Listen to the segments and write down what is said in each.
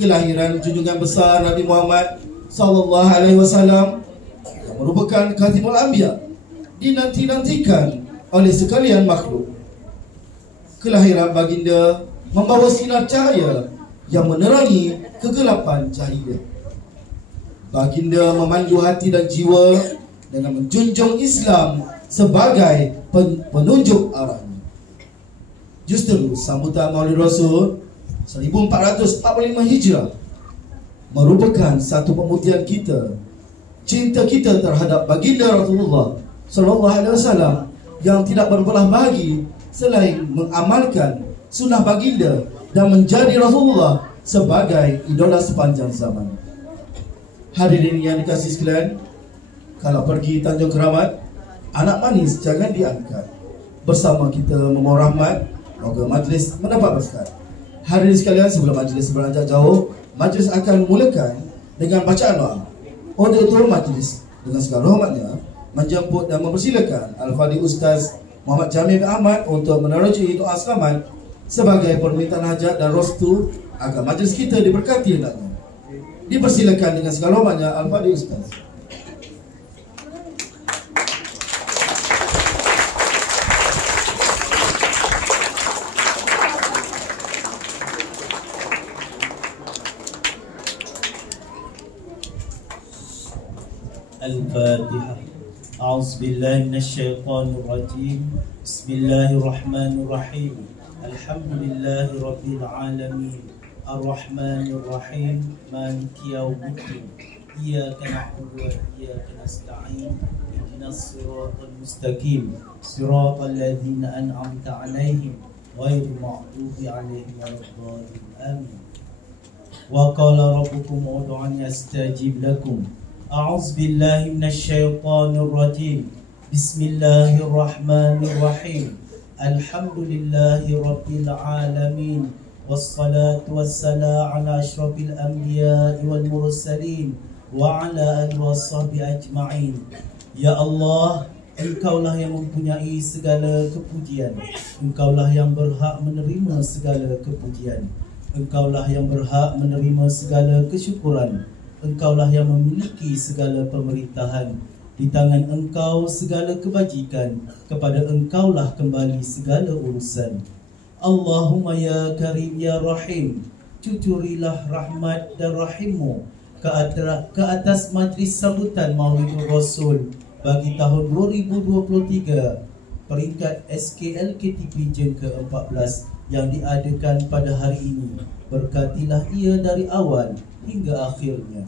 kelahiran junjungan besar Nabi Muhammad sallallahu alaihi wasallam yang merupakan khatimul anbiya, dinanti-nantikan oleh sekalian makhluk. Kelahiran baginda membawa sinar cahaya yang menerangi kegelapan jahiliyah. Baginda memandu hati dan jiwa dengan menjunjung Islam sebagai penunjuk arahnya. Justru sambutan Maulid Rasul 1445 Hijrah merupakan satu pembuktian kita, cinta kita terhadap baginda Rasulullah sallallahu alaihi wasallam yang tidak berbelah bagi selain mengamalkan sunnah baginda dan menjadi Rasulullah sebagai idola sepanjang zaman. Hadirin yang dikasihi sekalian, kalau pergi Tanjung Keramat, anak manis jangan diangkat. Bersama kita memohon rahmat, moga majlis mendapat berkat. Hadirin sekalian, sebelum majlis beranjak jauh, majlis akan memulakan dengan bacaan doa. Untuk itu majlis dengan segala hormatnya menjemput dan mempersilakan Al-Fadhil Ustaz Muhammad Jamil bin Ahmad untuk menerjui doa selamat sebagai permintaan hajat dan restu agar majlis kita diberkati hendaknya. Dipersilakan dengan segala hormatnya Al-Fadhil Ustaz. Al-Fatihah. A'udzu billahi minasyaitonir rajim. Bismillahirrahmanirrahim. Alhamdulillahi rabbil alamin. Ar-Rahmanir Rahim. Maliki yaumiddin. Iyyaka na'budu wa iyyaka nasta'in. Ihdinas siratal mustaqim. Siratal ladzina an'amta 'alaihim ghairil maghdubi 'alaihim waladdallin. Amin. Wa qala rabbukum ud'uni astajib lakum. A'udzu billahi minasyaitonir rajim. Bismillahirrahmanirrahim. Alhamdulillahi rabbil alamin. Wassalatu wassalamu ala asyrafil anbiya'i wal mursalin wa ala alihi washabihi ajma'in. Ya Allah, Engkaulah yang mempunyai segala kepujian. Engkaulah yang berhak menerima segala kepujian. Engkaulah yang berhak menerima segala kesyukuran. Engkaulah yang memiliki segala pemerintahan. Di tangan Engkau segala kebajikan. Kepada Engkaulah kembali segala urusan. Allahumma ya Karim ya Rahim, cucurilah rahmat dan rahimmu ke atas majlis sambutan Maulidul Rasul bagi tahun 2023 peringkat SKLKTP Jeng ke-14 yang diadakan pada hari ini. Berkatilah ia dari awal hingga akhirnya.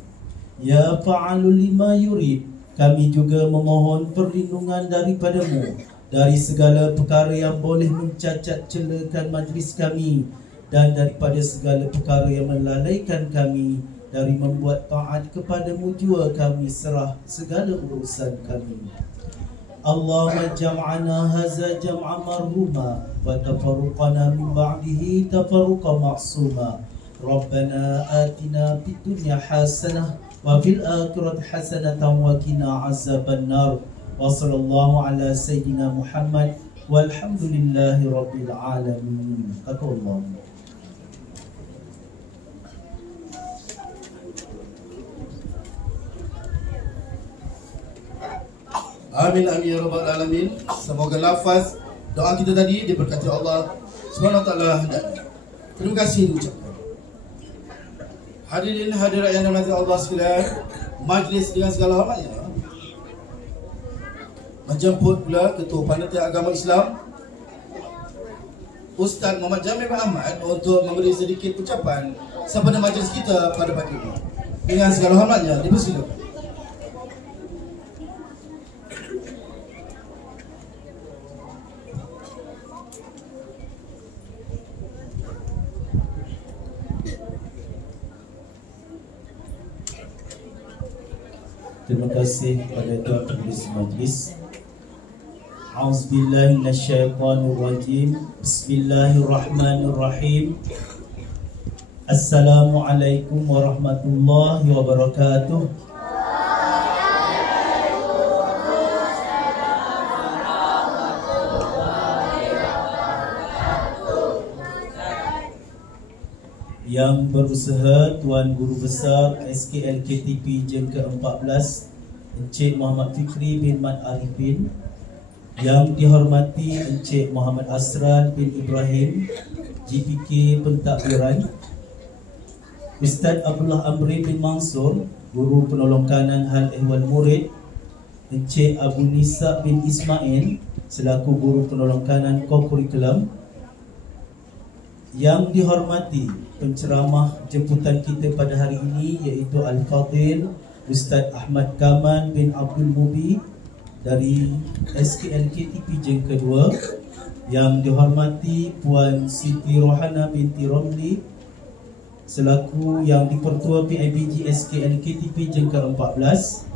Ya fa'alul lima yurid, kami juga memohon perlindungan daripadamu dari segala perkara yang boleh mencacat celakan majlis kami dan daripada segala perkara yang melalaikan kami dari membuat taat kepadamu jua kami serah segala urusan kami. Allahumma jam'ana haza jam'a marhuma wa tafarruqana min ba'dihi tafarruqa ma'suma. Rabbana atina fid dunya hasanah wa fil akhirati hasanatan wa qina azabannar. Wa sallallahu ala sayyidina Muhammad walhamdulillahi rabbil alamin. Taqullah. Amin amin ya rabbal alamin. Semoga lafaz doa kita tadi diberkati Allah Subhanahu wa taala. Terima kasih diucapkan. Hadirin hadirat yang dirahmati Allah sekalian, majlis dengan segala hormatnya menjemput pula Ketua Panitia Agama Islam Ustaz Muhammad Jamil bin Ahmad untuk memberi sedikit ucapan sempena majlis kita pada pagi ini. Dengan segala hormatnya dipersilakan. Terima kasih kepada Tuan Pengurus Majlis. A'udzubillahi minasyaitonirrajim. Bismillahirrahmanirrahim. Assalamualaikum warahmatullahi wabarakatuh. yang berusaha Tuan Guru Besar SKLKTP Jen ke-14 Encik Muhammad Fikri bin Mat Arifin, yang dihormati Encik Muhammad Asran bin Ibrahim GPK Pentadbiran, Ustaz Abdullah Amri bin Mansur Guru Penolong Kanan Hal Ehwal Murid, Encik Abu Nisa bin Ismail selaku Guru Penolong Kanan Co-Curriculum, yang dihormati penceramah jemputan kita pada hari ini iaitu Al-Fadhil Ustaz Ahmad Kamal bin Abdul Mubi dari SKLKTP Jen kedua, yang dihormati Puan Siti Rohana binti Romli selaku yang dipertua PIBG SKLKTP Jen ke-14,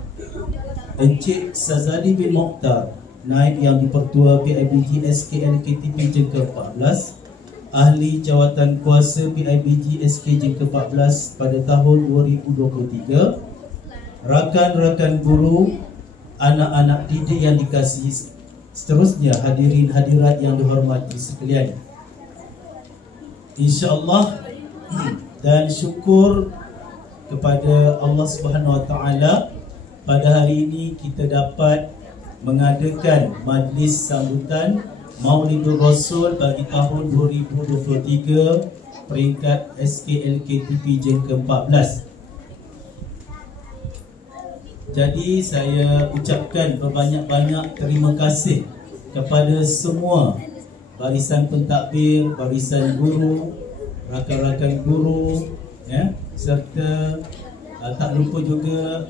Encik Sazali bin Mokhtar Naib yang dipertua PIBG SKLKTP Jen ke-14, Ahli Jawatan Kuasa PIBG SK Jen ke-14 pada tahun 2023, rakan-rakan guru, anak-anak didik yang dikasihi, seterusnya hadirin hadirat yang dihormati sekalian. InsyaAllah dan syukur kepada Allah Subhanahu Wa Taala, pada hari ini kita dapat mengadakan majlis sambutan Maulidur Rasul bagi tahun 2023 peringkat SKLKTP Jen ke-14. Jadi saya ucapkan berbanyak-banyak terima kasih kepada semua barisan pentadbir, barisan guru, rakan-rakan guru, serta tak lupa juga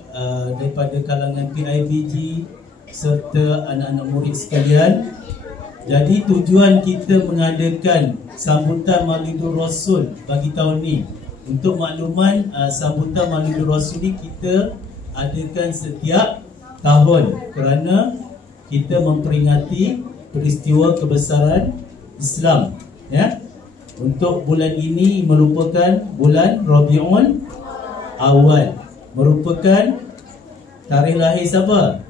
daripada kalangan PIBG serta anak-anak murid sekalian. Jadi tujuan kita mengadakan sambutan Maulidur Rasul bagi tahun ni, untuk makluman, sambutan Maulidur Rasul ni kita adakan setiap tahun kerana kita memperingati peristiwa kebesaran Islam. Untuk bulan ini merupakan bulan Rabiul Awal, merupakan tarikh lahir siapa?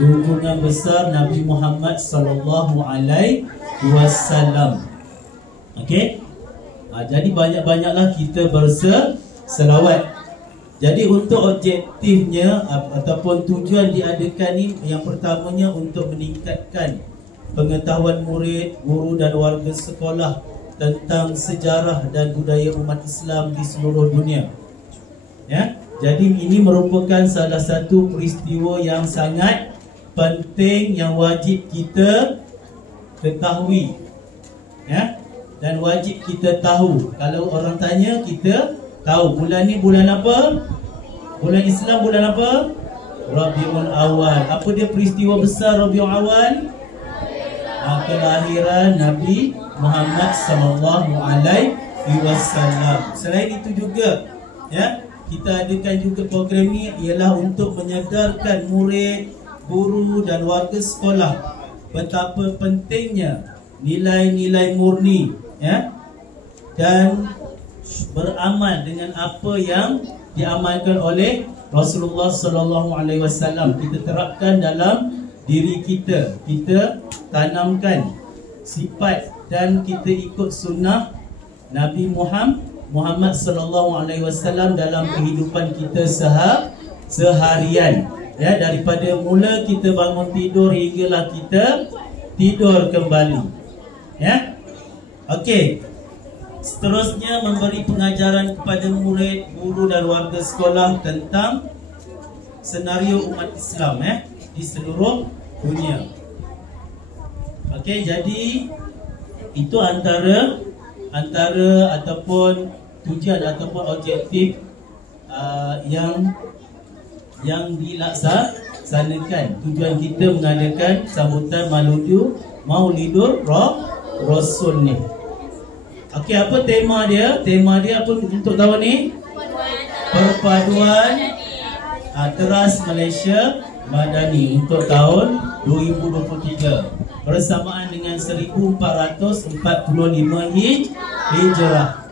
Junjungan besar Nabi Muhammad sallallahu alaihi wasallam. Okey? Jadi banyak-banyaklah kita berselawat. Jadi untuk objektifnya ataupun tujuan diadakan ni, yang pertamanya untuk meningkatkan pengetahuan murid, guru dan warga sekolah tentang sejarah dan budaya umat Islam di seluruh dunia. Jadi ini merupakan salah satu peristiwa yang sangat penting yang wajib kita ketahui, dan wajib kita tahu. Kalau orang tanya, kita tahu bulan ni bulan apa? Bulan Islam bulan apa? Rabiul Awal. Apa dia peristiwa besar Rabiul Awal? Kelahiran Nabi Muhammad sallallahu alaihi wasallam. Selain itu juga, kita adakan juga program ni ialah untuk menyedarkan murid, guru dan warga sekolah betapa pentingnya nilai-nilai murni, dan beramal dengan apa yang diamalkan oleh Rasulullah sallallahu alaihi wasallam. Kita terapkan dalam diri kita, kita tanamkan sifat dan kita ikut sunnah Nabi Muhammad sallallahu alaihi wasallam dalam kehidupan kita seharian. Daripada mula kita bangun tidur hinggalah kita tidur kembali. Okey. Seterusnya memberi pengajaran kepada murid, guru dan warga sekolah tentang senario umat Islam di seluruh dunia. Okey, jadi itu antara ataupun tujuan ataupun objektif yang dilaksanakan. Tujuan kita mengadakan sambutan Maulidur Rasul ni. Okey, apa tema dia? Tema dia apa untuk tahun ni? Perpaduan Teras Malaysia Madani untuk tahun 2023 bersamaan dengan 1445 Hijrah.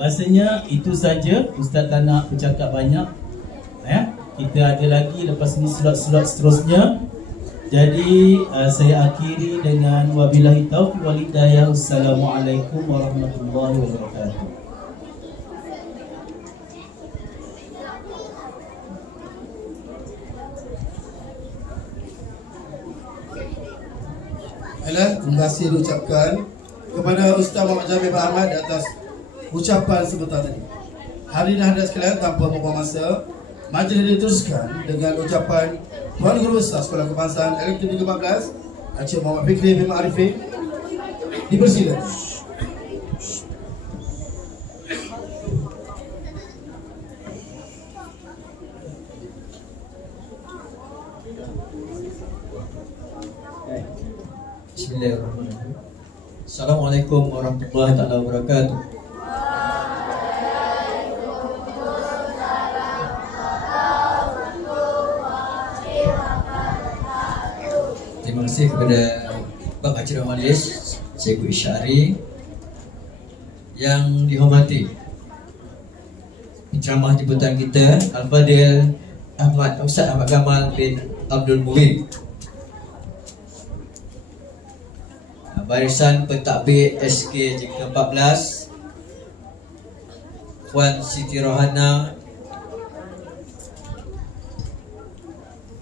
Rasanya itu saja. Ustaz tak nak bercakap banyak. Kita ada lagi lepas ni slot-slot seterusnya. Jadi saya akhiri dengan wabillahi taufiq wal hidayah. Assalamualaikum warahmatullahi wabarakatuh. Terima kasih diucapkan kepada Ustaz Muhammad Jamil Ahmad atas ucapan sebentar tadi. Hadirin hadirat sekalian, tanpa membuang masa, majlis diteruskan dengan ucapan Tuan Guru Besar Sekolah Kebangsaan Elektrik 14 Encik Muhammad Fikri bin Arifin. Dipersilakan. Bismillahirrahmanirrahim. Assalamualaikum warahmatullahi taala wabarakatuh. Terima kasih kepada Pak Haji Majlis, Cikgu Isyari, yang dihormati penceramah jemputan kita Al-Fadil Ustaz Ahmad Kamal bin Abdul Muin, barisan pentadbir SK JK14, Puan Siti Rohana,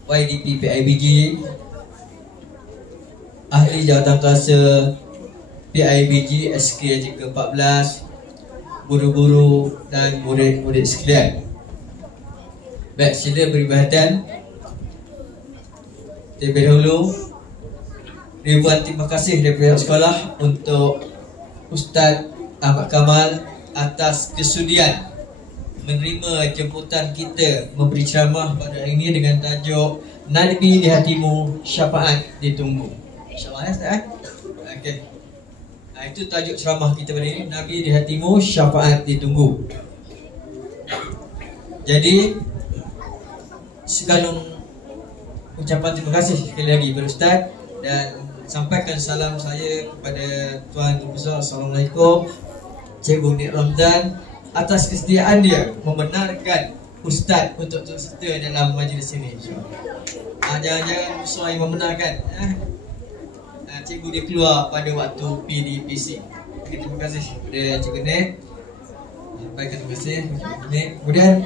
YDP PIBG, ahli jawatan kuasa PIBG SK JK14, guru-guru dan murid-murid sekalian. Baik, sila beri perhatian. Terlebih dahulu, ribuan terima kasih dari pihak sekolah untuk Ustaz Ahmad Kamal atas kesudian menerima jemputan kita memberi ceramah pada hari ini dengan tajuk Nabi di hatimu, syafaat ditunggu. InsyaAllah ya Ustaz. Okey. Itu tajuk ceramah kita pada ini, Nabi di hatimu, syafaat ditunggu. Jadi sekalung ucapan terima kasih sekali lagi kepada Ustaz, dan sampaikan salam saya kepada Tuan Guru Besar. Assalamualaikum, Cikgu Nik Ramdan, atas kesediaan dia membenarkan Ustaz untuk turut serta dalam majlis ini. Jangan-jangan Ustaz yang membenarkan. Cikgu dia keluar pada waktu PDPC. Terima kasih kepada Cikgu Nik. Sampaikan terima kasih Cikgu Nik. Kemudian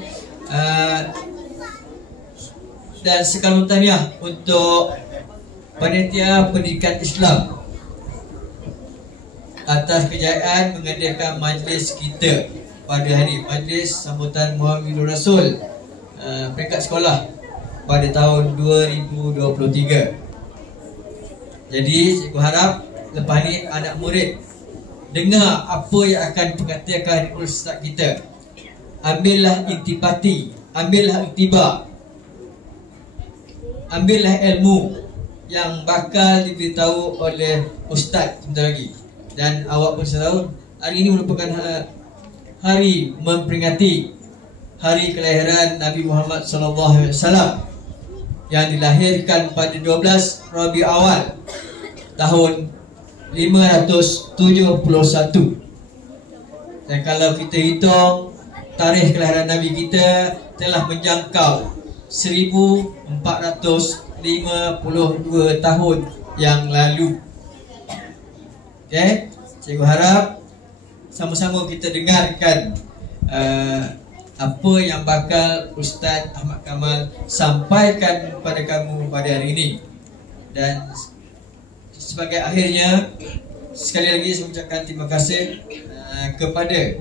dan sekalung tahniah untuk Panitia Pendidikan Islam atas kejayaan mengadakan majlis kita pada hari majlis sambutan Muhammadur Rasul peringkat sekolah pada tahun 2023. Jadi cikgu harap lepas ni anak murid dengar apa yang akan dikatakan oleh ustaz kita. Ambillah intipati, ambillah iktibar, ambillah ilmu yang bakal diberitahu oleh ustaz sebentar lagi. Dan awak pun tahu hari ini merupakan hari memperingati hari kelahiran Nabi Muhammad SAW yang dilahirkan pada 12 Rabiul Awal tahun 571. Dan kalau kita hitung tarikh kelahiran Nabi kita telah menjangkau 1452 tahun yang lalu. Okey, cikgu harap sama-sama kita dengarkan apa yang bakal Ustaz Ahmad Kamal sampaikan kepada kamu pada hari ini. Dan sebagai akhirnya, sekali lagi saya ucapkan terima kasih kepada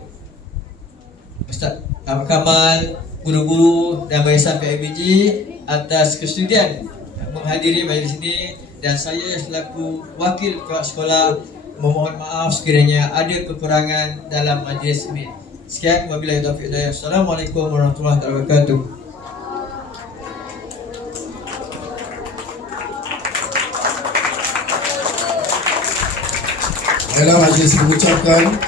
Ustaz Ahmad Kamal, guru-guru dan barisan PIBG atas kesudian menghadiri majlis ini. Dan saya selaku wakil pihak sekolah memohon maaf sekiranya ada kekurangan dalam majlis ini. Sekian, wabillahi taufiq hidayah. Assalamualaikum warahmatullahi wabarakatuh. Dalam majlis mengucapkan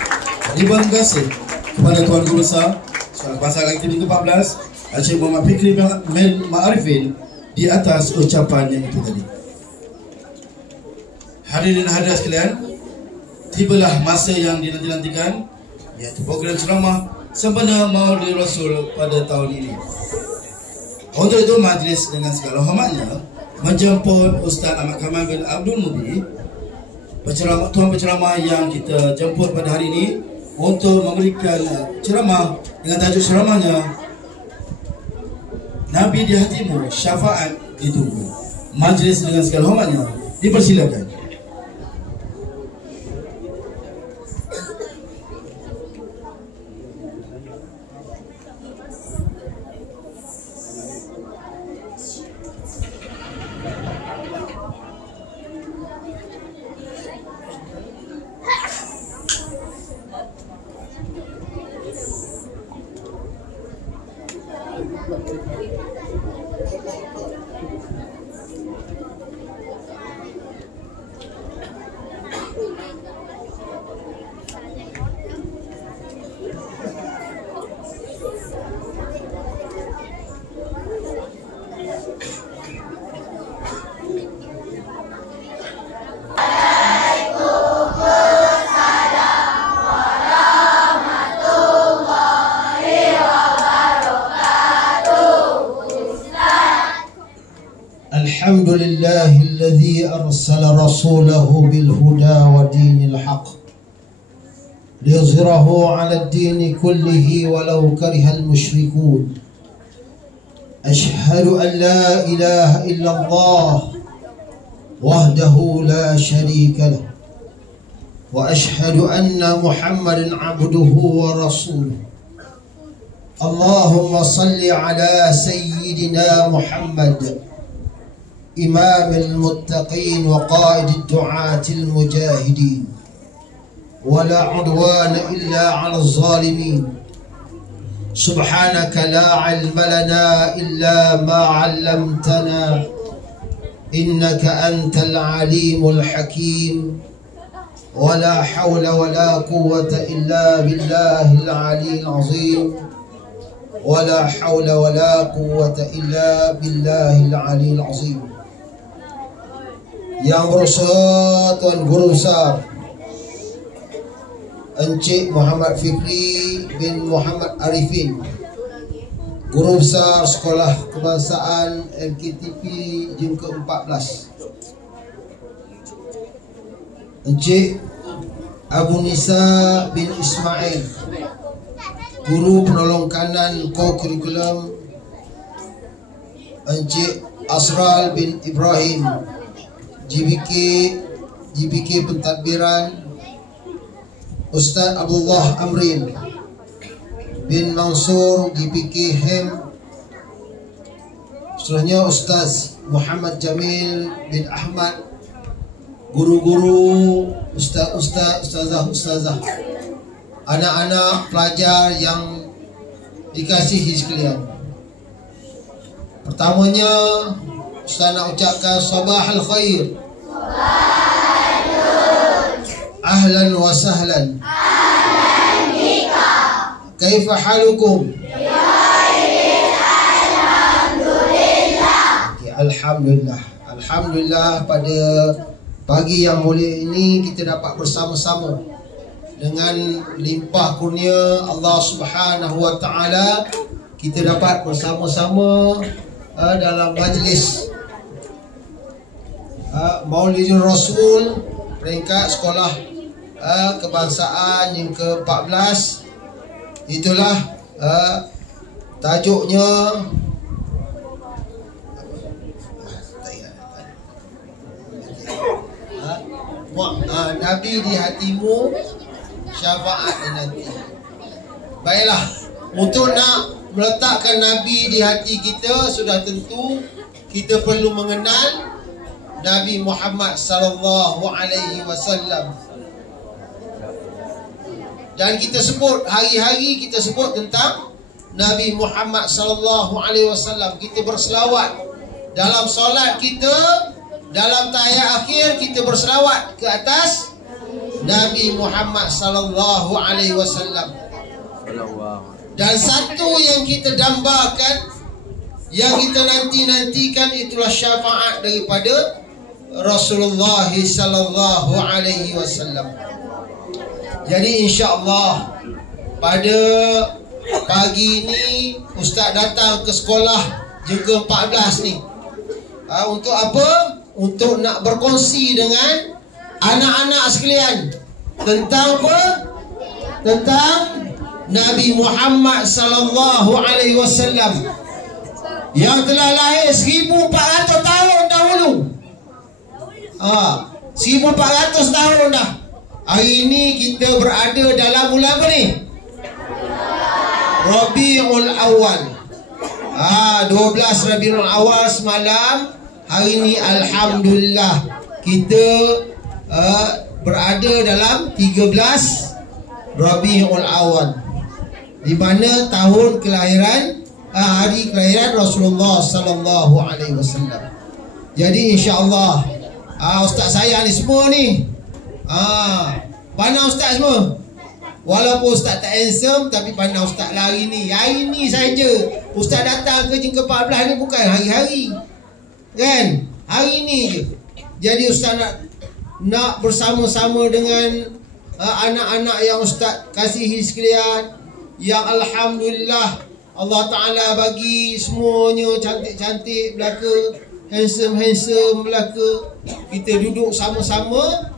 ribuan terima kasih kepada Tuan Guru Besar Sekolah Kebangsaan Elektrik 14 Encik Muhammad Fikri bin Arifin di atas ucapannya itu tadi. Hadirin hadirat sekalian, tibalah masa yang dinanti-nantikan, iaitu program ceramah sempena Maulid Rasul pada tahun ini. Untuk itu majlis dengan segala hormatnya menjemput Ustaz Ahmad Kamal bin Abdul Mubi, tuan penceramah yang kita jemput pada hari ini untuk memberikan ceramah dengan tajuk ceramahnya Nabi di hatimu, syafaat ditunggu. Majlis dengan segala hormatnya dipersilakan. الحمد لله الذي أرسل رسوله بالهدى ودين الحق ليظهره على الدين كله ولو كره المشركون. أشهد أن لا إله إلا الله وحده لا شريك له، وأشهد أن محمدا عبده ورسوله. اللهم صل على سيدنا محمد إمام المتقين وقائد الدعاة المجاهدين، ولا عدوان إلا على الظالمين. سبحانك لا علم لنا إلا ما علمتنا إنك أنت العليم الحكيم، ولا حول ولا قوة إلا بالله العلي العظيم، ولا حول ولا قوة إلا بالله العلي العظيم. Yang berusaha Tuan Guru Besar Encik Muhammad Fikri bin Muhammad Arifin, Guru Besar Sekolah Kebangsaan LKTP Jim ke-14, Encik Abu Nisa bin Ismail, Guru Penolong Kanan Co-Curriculum, Encik Asral bin Ibrahim, GBK Pentadbiran, Ustaz Abdullah Amrin bin Mansur GBK HEM, seterusnya Ustaz Muhammad Jamil bin Ahmad, guru-guru, ustazah, anak-anak pelajar yang dikasihi sekalian. Pertamanya Ustaz nak ucapkan sabahal khair, ahlan wa sahlan, kaifa halukum? Alhamdulillah. Alhamdulillah, pada pagi yang mulia ini kita dapat bersama-sama dengan limpah kurnia Allah Subhanahu wa taala, kita dapat bersama-sama dalam majlis Maulidul Rasul peringkat sekolah kebangsaan yang ke-14. Itulah tajuknya Nabi di hatimu, syafaat di nanti. Baiklah, untuk nak meletakkan Nabi di hati kita, sudah tentu kita perlu mengenal Nabi Muhammad sallallahu alaihi wasallam. Dan kita sebut hari-hari, kita sebut tentang Nabi Muhammad sallallahu alaihi wasallam. Kita berselawat dalam solat kita, dalam tahiyat akhir kita berselawat ke atas Nabi Muhammad sallallahu alaihi wasallam. Dan satu yang kita dambakan, yang kita nanti-nantikan, itulah syafaat daripada Rasulullah sallallahu alaihi wasallam. Jadi insya-Allah pada pagi ini Ustaz datang ke sekolah Jim ke-14 ni Untuk apa? Untuk nak berkongsi dengan anak-anak sekalian tentang apa? Tentang Nabi Muhammad sallallahu alaihi wasallam yang telah lahir 1400 tahun dahulu. 1400 tahun dah. Hari ini kita berada dalam bulan apa ni? Rabiul Awal. 12 Rabiul Awal semalam. Hari ini alhamdulillah kita berada dalam 13 Rabiul Awal, di mana tahun kelahiran hari kelahiran Rasulullah sallallahu alaihi wasallam. Jadi insya-Allah ustaz saya ni semua ni pandang ustaz semua. Walaupun ustaz tak handsome tapi pandang ustaz lah hari ni. Hari ni saja ustaz datang ke Jengka 14 ni bukan hari-hari. Kan? Hari ni je. Jadi ustaz nak bersama-sama dengan anak-anak yang ustaz kasihi sekalian, yang alhamdulillah Allah Ta'ala bagi semuanya cantik-cantik belaka, handsome-handsome belaka. Kita duduk sama-sama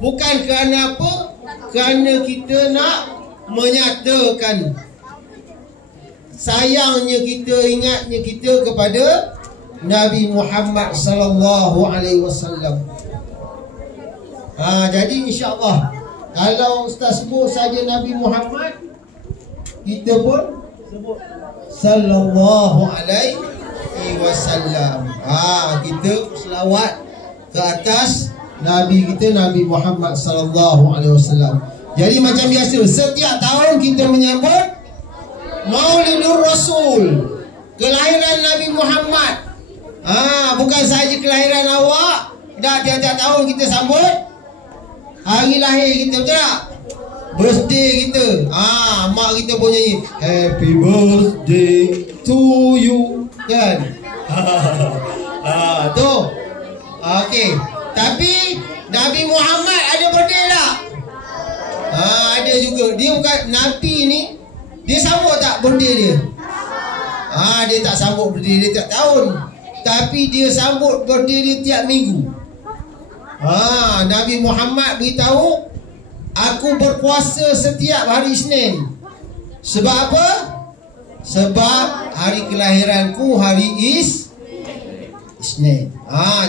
bukan kerana apa? Kerana kita nak menyatakan sayangnya kita, ingatnya kita kepada Nabi Muhammad sallallahu alaihi wasallam. Jadi insya-Allah kalau ustaz sebut saja Nabi Muhammad, kita pun sebut sallallahu alaihi wasallam. Kita selawat ke atas Nabi kita, Nabi Muhammad sallallahu alaihi wasallam. Jadi macam biasa, setiap tahun kita menyambut Maulidur Rasul, kelahiran Nabi Muhammad. Bukan saja kelahiran awak, dah tiap-tiap tahun kita sambut hari lahir kita, betul tak? Birthday kita. Mak kita pun nyanyi happy birthday to you, kan? Tu. Okey. Tapi Nabi Muhammad ada birthday tak? Ada juga. Dia bukan Nabi ni, dia sambut tak birthday dia? Dia tak sambut birthday dia tiap tahun, tapi dia sambut birthday dia tiap minggu. Nabi Muhammad beritahu, aku berpuasa setiap hari Isnin. Sebab apa? Sebab hari kelahiranku hari Isnin.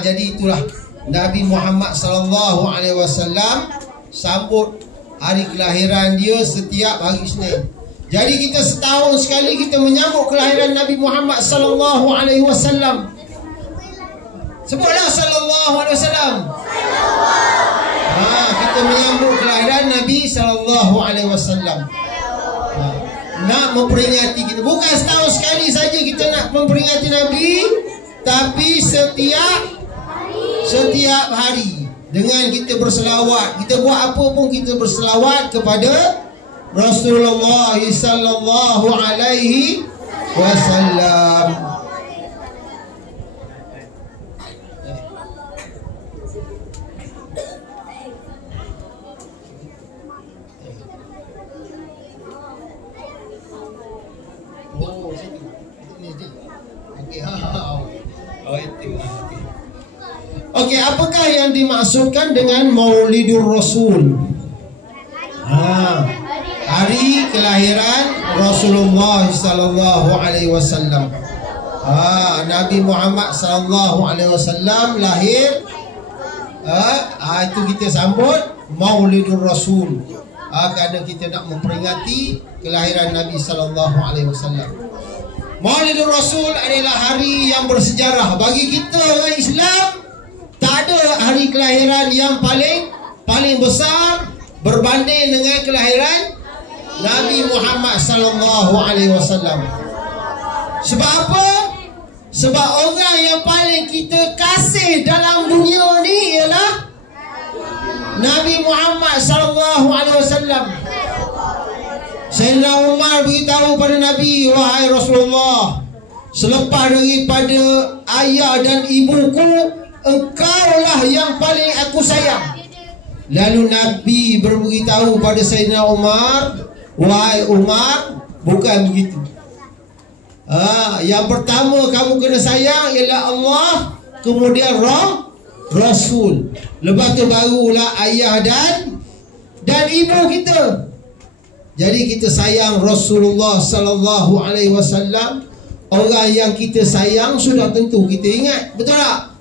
Jadi itulah Nabi Muhammad sallallahu alaihi wasallam sambut hari kelahiran dia setiap hari Isnin. Jadi kita setahun sekali kita menyambut kelahiran Nabi Muhammad sallallahu alaihi wasallam. Sebutlah sallallahu alaihi wasallam. Kita menyambut kelahiran Nabi sallallahu alaihi wasallam. Nak memperingati kita. Bukan setahun sekali saja kita nak memperingati Nabi, tapi setiap hari dengan kita berselawat. Kita buat apa pun kita berselawat kepada Rasulullah sallallahu alaihi wasallam. Okey, apakah yang dimaksudkan dengan Maulidur Rasul? Hari kelahiran Rasulullah sallallahu alaihi wasallam. Nabi Muhammad sallallahu alaihi wasallam lahir, itu kita sambut Maulidur Rasul. Kerana kita nak memperingati kelahiran Nabi sallallahu alaihi wasallam. Maulidur Rasul adalah hari yang bersejarah bagi kita orang Islam. Tak ada hari kelahiran yang paling besar berbanding dengan kelahiran Nabi Muhammad sallallahu alaihi wasallam. Sebab apa? Sebab orang yang paling kita kasih dalam dunia ni ialah Nabi Muhammad sallallahu alaihi wasallam. Sayyidina Umar beritahu pada Nabi, wahai Rasulullah, selepas daripada ayah dan ibuku, engkaulah yang paling aku sayang. Lalu Nabi berberitahu pada Sayyidina Umar, wahai Umar, bukan begitu. Yang pertama kamu kena sayang ialah Allah kemudian Rasul. Lepas tu barulah ayah dan ibu kita. Jadi kita sayang Rasulullah sallallahu alaihi wasallam. Orang yang kita sayang sudah tentu kita ingat. Betul tak?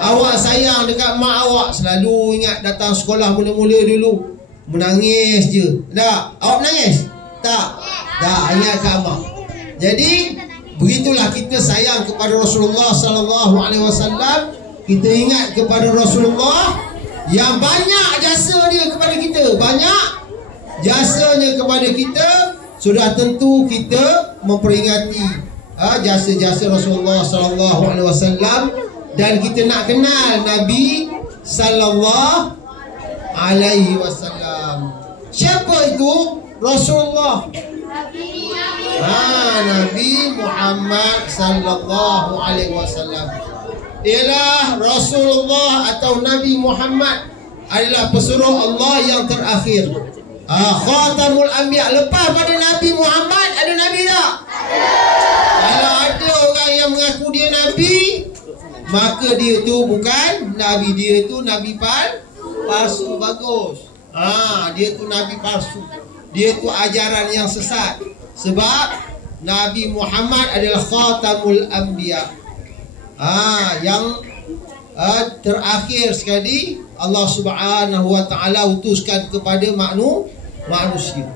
Awak sayang dekat mak awak, selalu ingat datang sekolah mula-mula dulu. Menangis je. Tak? Awak menangis? Tak? Tak, ingat kat mak. Jadi begitulah kita sayang kepada Rasulullah sallallahu alaihi wasallam. Kita ingat kepada Rasulullah yang banyak jasa dia kepada kita. Banyak jasanya kepada kita. Sudah tentu kita memperingati jasa-jasa Rasulullah sallallahu alaihi wasallam, dan kita nak kenal Nabi sallallahu alaihi wasallam. Siapa itu Rasulullah? Nabi Muhammad sallallahu alaihi wasallam. Ialah Rasulullah atau Nabi Muhammad adalah pesuruh Allah yang terakhir. Khatamul Anbiya. Lepas pada Nabi Muhammad ada Nabi tak? Kalau ada orang yang mengaku dia Nabi, maka dia tu bukan Nabi. Dia tu Nabi palsu. Bagus. Dia tu Nabi palsu. Dia tu ajaran yang sesat. Sebab Nabi Muhammad adalah Khatamul Anbiya, yang terakhir sekali Allah Subhanahu wa taala utuskan kepada manusia.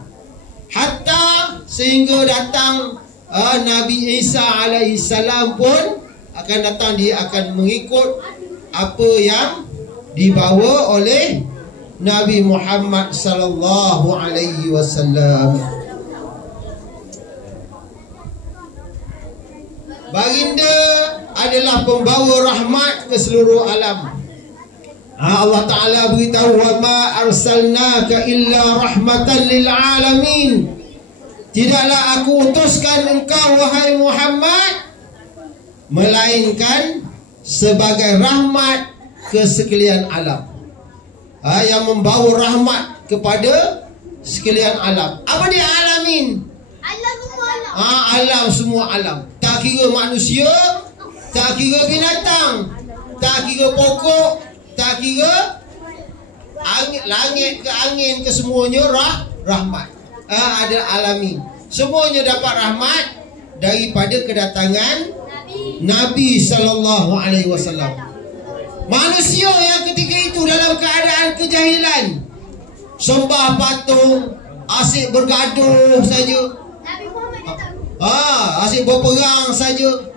Hatta sehingga datang Nabi Isa alaihi salam pun akan datang, dia akan mengikut apa yang dibawa oleh Nabi Muhammad sallallahu alaihi wasallam. Baginda adalah pembawa rahmat ke seluruh alam. Allah Ta'ala beritahu, wa ma arsalnaka illa rahmatan lil alamin. Tidaklah aku utuskan engkau wahai Muhammad melainkan sebagai rahmat ke sekalian alam. Yang membawa rahmat kepada sekalian alam. Apa dia alamin? Alam, semua alam. Tak kira manusia, tak kira binatang, tak kira pokok, tak kira langit ke angin ke, semuanya rahmat. Ada alamin. Semuanya dapat rahmat daripada kedatangan Nabi sallallahu alaihi wasallam. Manusia yang ketika itu dalam keadaan kejahilan, sembah patung, asyik bergaduh saja, asyik berperang saja.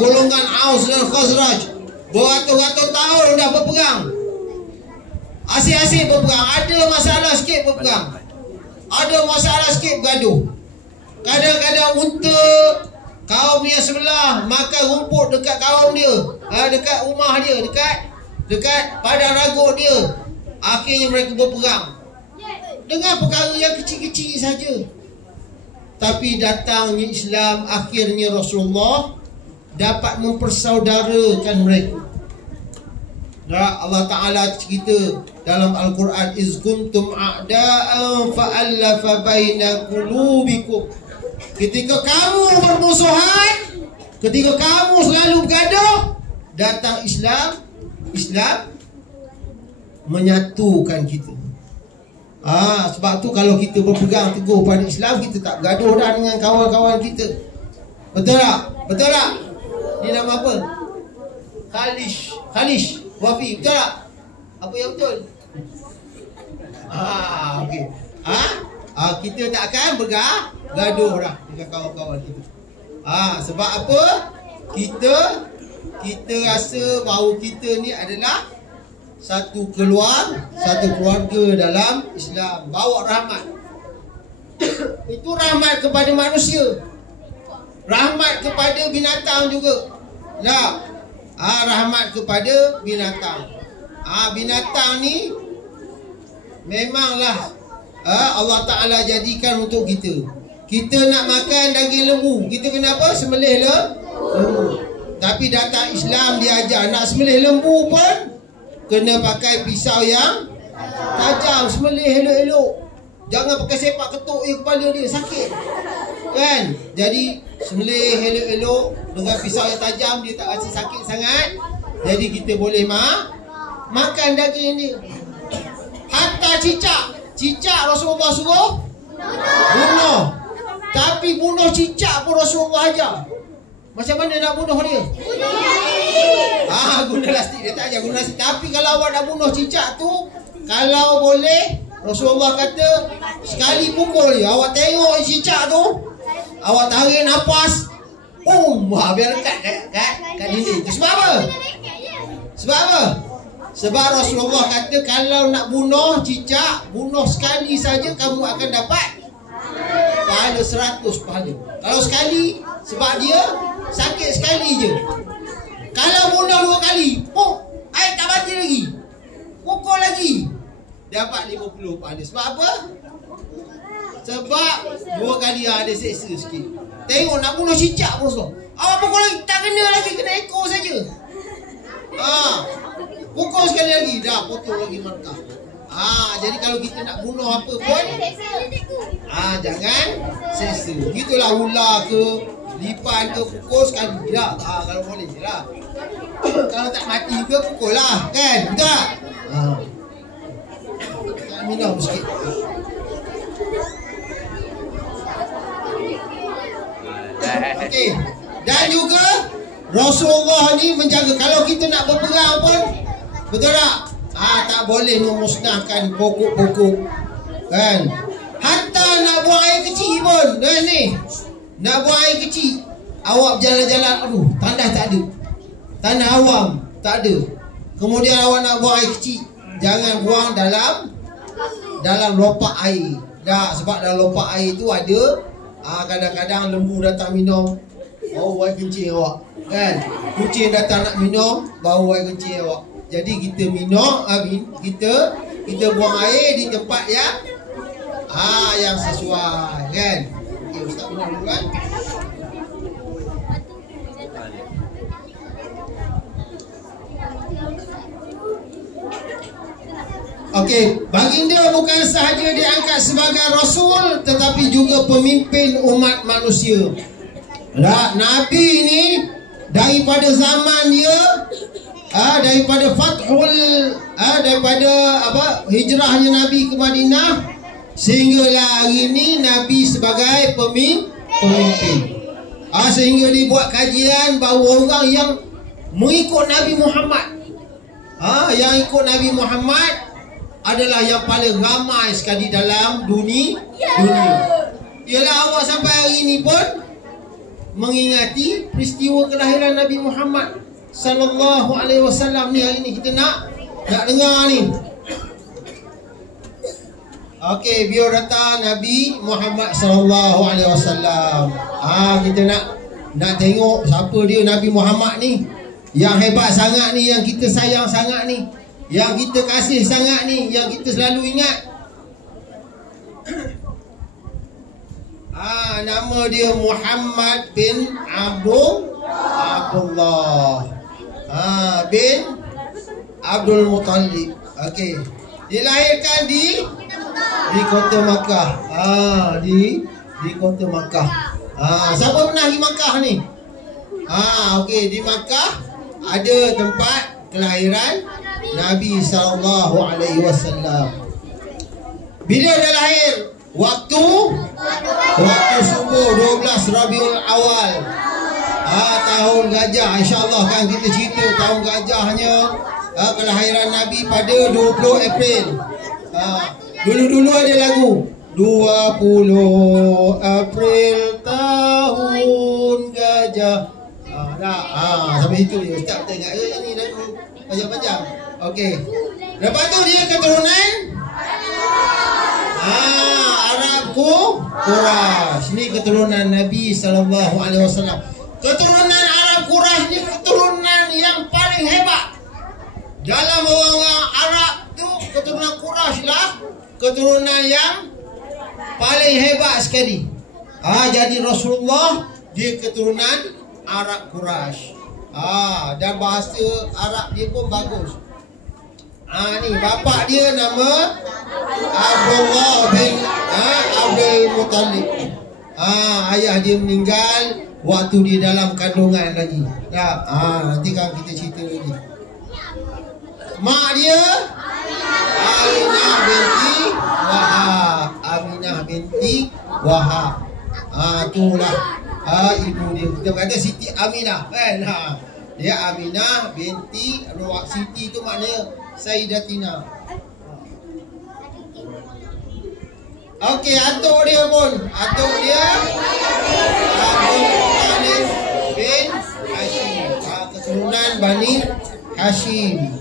Golongan Aus dan Khazraj beratus-ratus tahun dah berperang, asyik-asyik berperang. Ada masalah sikit berperang, ada masalah sikit bergaduh. Kadang-kadang unta kaum yang sebelah makan rumput dekat kaum dia, dekat rumah dia, dekat padang ragut dia. Akhirnya mereka berperang dengan perkara yang kecil-kecil saja. Tapi datangnya Islam, akhirnya Rasulullah dapat mempersaudarakan mereka. Allah Ta'ala cerita dalam Al-Quran, iz kuntum a'da'an fa'allafa baina qulubikum. Ketika kamu bermusuhan, ketika kamu selalu bergaduh, datang Islam menyatukan kita. Sebab tu kalau kita berpegang teguh pada Islam, kita tak gaduh dah dengan kawan-kawan kita. Betul tak? Betul tak? Ni nama apa? Khalish Wafi. Betul tak? Apa yang betul? Okey. Kita tak akan bergaduh dah dengan kawan-kawan kita. Sebab apa? Kita rasa bahawa kita ni adalah satu keluarga dalam Islam. Bawa rahmat. Itu rahmat kepada manusia, rahmat kepada binatang juga. Rahmat kepada binatang. Binatang ni memanglah Allah Ta'ala jadikan untuk kita. Kita nak makan daging lembu, kita kena apa? Sembelih lembu. Tapi datang Islam dia ajar nak sembelih lembu pun kena pakai pisau yang tajam, sembelih elok-elok. Jangan pakai sepak ketuk kepala dia, sakit kan? Jadi sembelih elok-elok dengan pisau yang tajam, dia tak rasa sakit sangat. Jadi kita boleh makan daging dia. Hatta cicak Rasulullah suruh bunuh. Tapi bunuh cicak pun Rasulullah ajar. Macam mana nak bunuh dia? Guna lastik. Dia tak ajar guna lastik. Tapi kalau awak nak bunuh cicak tu, kalau boleh, Rasulullah kata sekali pukul dia. Awak tengok cicak tu, awak tarik nafas, biar lekat kat dinding. Itu sebab apa? Sebab Rasulullah kata kalau nak bunuh cicak, bunuh sekali saja kamu akan dapat pahala 100 pahala. Kalau sekali, sebab dia sakit sekali je. Kalau bunuh 2 kali, air tak mati lagi, pukul lagi, dapat 50 pahala. Sebab apa? Sebab 2 kali ada seksa sikit. Tengok nak bunuh cicak pun so. Awak pukul lagi, tak kena lagi, kena ekor saja. Pukul sekali lagi, dah potong lagi markah. Jadi kalau kita nak bunuh apa pun, jangan seksa. Gitulah ular ke, lipan ke, pukul sekali dah. Kalau boleh je lah. Kalau tak mati ke, pukul lah, kan? Betul tak? Tak minum sikit. Okey. Dan juga Rasulullah ni menjaga, kalau kita nak berperang pun, betul tak? Tak boleh memusnahkan pokok-pokok, kan? Hatta nak buang air kecil pun, ni nak buang air kecil, awak berjalan-jalan, tanah tak ada, tanah awam tak ada, kemudian awak nak buang air kecil, jangan buang dalam lopak air. Sebab dalam lopak air tu ada kadang-kadang lembu datang minum, bau air kencing awak, kan? Kucing datang nak minum, bau air kencing awak. Jadi kita minum, kita buang air di tempat yang sesuai, kan? Okey, Ustaz minum dulu, kan? Okey, baginda bukan sahaja diangkat sebagai Rasul, tetapi juga pemimpin umat manusia. Nabi ni daripada zaman dia, daripada hijrahnya Nabi ke Madinah sehinggalah hari ni Nabi sebagai pemimpin. Sehingga dibuat kajian bahawa orang yang mengikut Nabi Muhammad, yang ikut Nabi Muhammad adalah yang paling ramai sekali dalam dunia. Ialah awak sampai hari ini pun mengingati peristiwa kelahiran Nabi Muhammad sallallahu alaihi wasallam ni. Hari ni kita nak dengar ni. Okey, biodata Nabi Muhammad sallallahu alaihi wasallam. Kita nak tengok siapa dia Nabi Muhammad ni, yang hebat sangat ni, yang kita sayang sangat ni, yang kita kasih sangat ni, yang kita selalu ingat. Nama dia Muhammad bin Abdullah bin Abdul Muttalib. Okey, dilahirkan di kota Makkah. Di kota Makkah. Siapa pernah pergi Makkah ni? Okey, di Makkah ada tempat kelahiran Nabi sallallahu alaihi wasallam. Bila dia lahir? Waktu subuh 12 Rabiul Awal. Tahun gajah, insya-Allah kan kita cerita tahun gajahnya. Kelahiran Nabi pada 20 April. Dulu ada lagu 20 April tahun gajah. Sampai situ je. Ustaz tengok ni lagu panjang-panjang. Okey. Lepas tu dia keturunan Arab Quraisy. Ni keturunan Nabi sallallahu alaihi wasallam. Keturunan Arab Quraisy ni keturunan yang paling hebat. Dalam orang-orang Arab tu, keturunan Quraisy lah keturunan yang paling hebat sekali. Jadi Rasulullah dia keturunan Arab Quraisy. Dan bahasa Arab dia pun bagus. Ni bapa dia nama Abdullah bin Abdul Muttalib. Ayah dia meninggal waktu dia dalam kandungan lagi. Nanti kan kita cerita lagi. Mak dia Aminah binti Wahab. Aminah binti Wahab. Itulah ibu dia. Kita kata Siti Aminah kan. Dia Aminah binti Siti tu maknanya Sayyidatina. Okey, atuk dia pun. Atuk dia Abdul Muttalib bin Hashim. Keturunan Bani Hashim.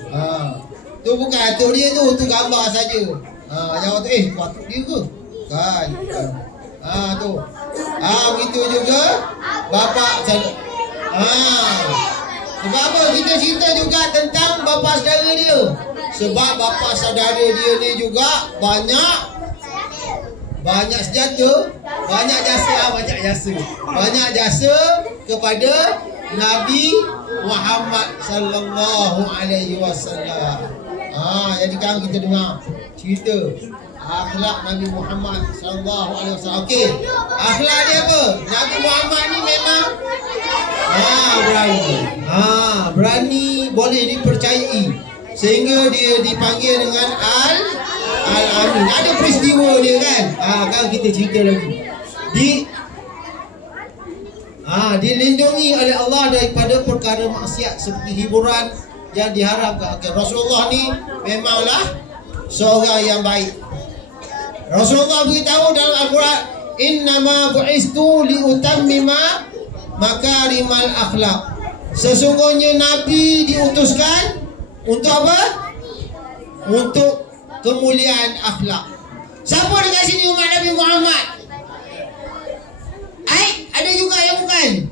Tu bukan atuk dia tu gambar saja. Yang tu tu atuk dia ke? Kan. Tu. Begitu juga bapa sebab apa kita cerita juga tentang bapa saudara dia? Sebab bapa saudara dia ni juga banyak senjata, banyak jasa kepada Nabi Muhammad sallallahu alaihi wasallam. Jadi kan kita dengar cerita akhlak Nabi Muhammad sallallahu alaihi wasallam. Okey, akhlak dia apa? Nabi Muhammad ni memang berani, boleh dipercayai, sehingga dia dipanggil dengan Al-Amin. Ada peristiwa dia kan. Kan kita cerita lagi. Dilindungi oleh Allah daripada perkara maksiat seperti hiburan yang diharamkan. Rasulullah ni memanglah seorang yang baik. Rasulullah beritahu dalam Al-Quran, innama bu'istu liutammima makarimal akhlak. Sesungguhnya Nabi diutuskan untuk apa? Untuk kemuliaan akhlak. Siapa dekat sini umat Nabi Muhammad? Ada juga yang bukan?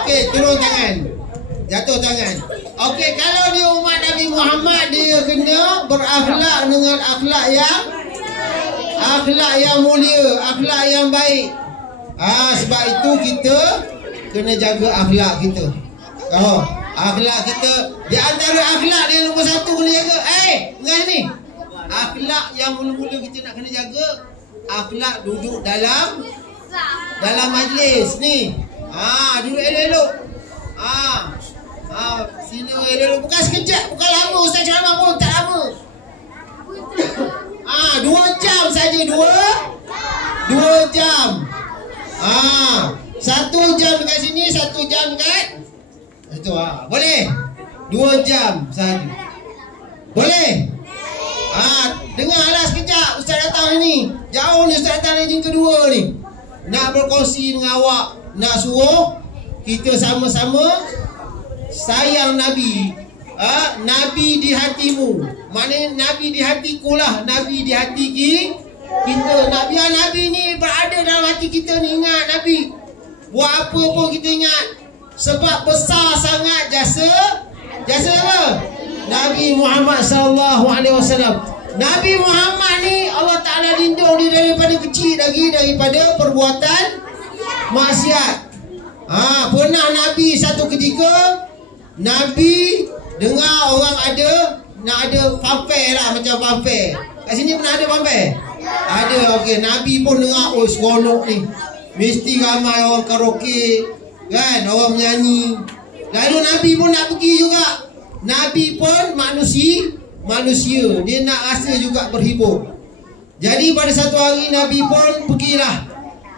Okey, turun tangan. Jatuh tangan. Okey, kalau dia umat Nabi Muhammad, dia kena berakhlak dengan akhlak yang mulia, akhlak yang baik. Sebab itu kita kena jaga akhlak kita. Akhlak kita, di antara akhlak dia nombor satu kena jaga. Dengar ni. Akhlak yang mula-mula kita nak kena jaga, akhlak duduk dalam majlis ni. Duduk elok-elok. Sini elok-elok. Bukan sekejap, bukan lama Ustaz ceramah pun, tak lama. 2 jam saja, 2 jam. 1 jam dekat sini, 1 jam dekat itu. Boleh? 2 jam saja. Boleh? Dengarlah sekejap, Ustaz datang ni. Jauh ni Ustaz datang ni, yang kedua ni. Nak berkongsi dengan awak, nak suruh kita sama-sama sayang Nabi. Nabi di hatimu. Maknanya Nabi di hatiku lah. Nabi di hati kita. Nabi ni berada dalam hati kita ni. Ingat Nabi. Buat apa pun kita ingat. Sebab besar sangat jasa apa? Nabi Muhammad sallallahu alaihi wasallam. Nabi Muhammad ni Allah Ta'ala lindung dia daripada kecil lagi, daripada perbuatan maksiat. Pernah Nabi satu ketika, Nabi dengar orang nak ada fanfare lah, macam fanfare. Kat sini pernah ada fanfare? Ada. Okey, Nabi pun dengar, seronok ni. Mesti ramai orang karaoke kan, orang menyanyi. Lalu Nabi pun nak pergi juga. Nabi pun manusia, dia nak rasa juga berhibur. Jadi pada satu hari Nabi pun pergilah.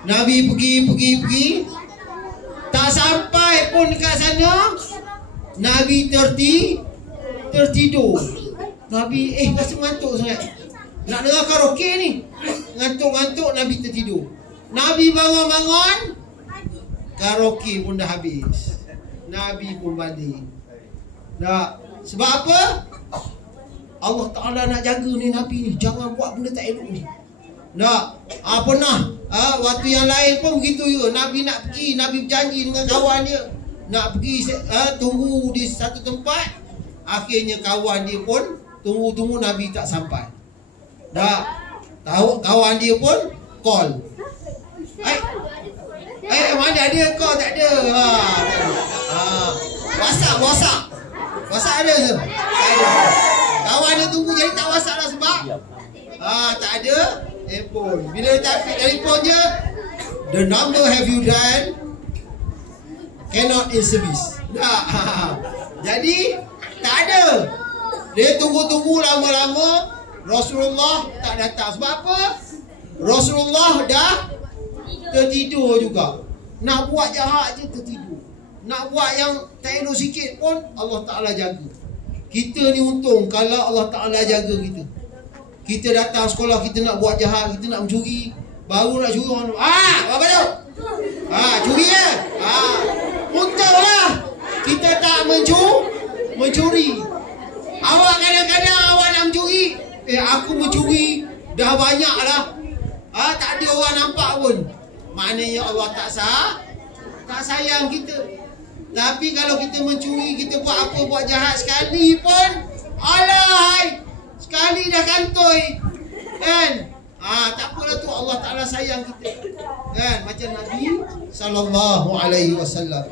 Nabi pergi. Tak sampai pun dekat sana, Nabi tertidur. Nabi rasa ngantuk sangat. Nak dengar karaoke ni. Ngantuk, Nabi tertidur. Nabi bangun, karaoke pun dah habis. Nabi pun balik. Sebab apa? Allah Ta'ala nak jaga ni Nabi ni, jangan buat benda tak elok ni. Pernah waktu yang lain pun begitu juga. Nabi nak pergi, Nabi berjanji dengan kawan dia nak pergi tunggu di satu tempat. Akhirnya kawan dia pun tunggu Nabi tak sampai. Tahu kawan dia pun call. Mana ada call? Tak ada. WhatsApp ada ke? Tak ada. Kawan dia tunggu jadi tak WhatsApp lah sebab tak ada telefon. Bila dia telefon je, the number have you dialed cannot in service. Jadi tak ada. Dia tunggu-tunggu lama-lama, Rasulullah tak datang. Sebab apa? Rasulullah dah tertidur juga. Nak buat jahat je tertidur. Nak buat yang tak elok sikit pun Allah Ta'ala jaga. Kita ni untung kalau Allah Ta'ala jaga kita. Kita datang sekolah, kita nak buat jahat, kita nak mencuri. Baru nak curi orang, apa tu? Curi ya? Untunglah kita tak mencuri. Awak kadang-kadang awak nak mencuri, aku mencuri dah banyak lah. Tak ada orang nampak pun. Maknanya Allah tak sayang kita. Tapi kalau kita mencuri, kita buat apa, buat jahat sekali pun, alahai, sekali dah kantoi, kan? Tak apalah tu, Allah Ta'ala sayang kita, kan? Macam Nabi sallallahu alaihi wasallam.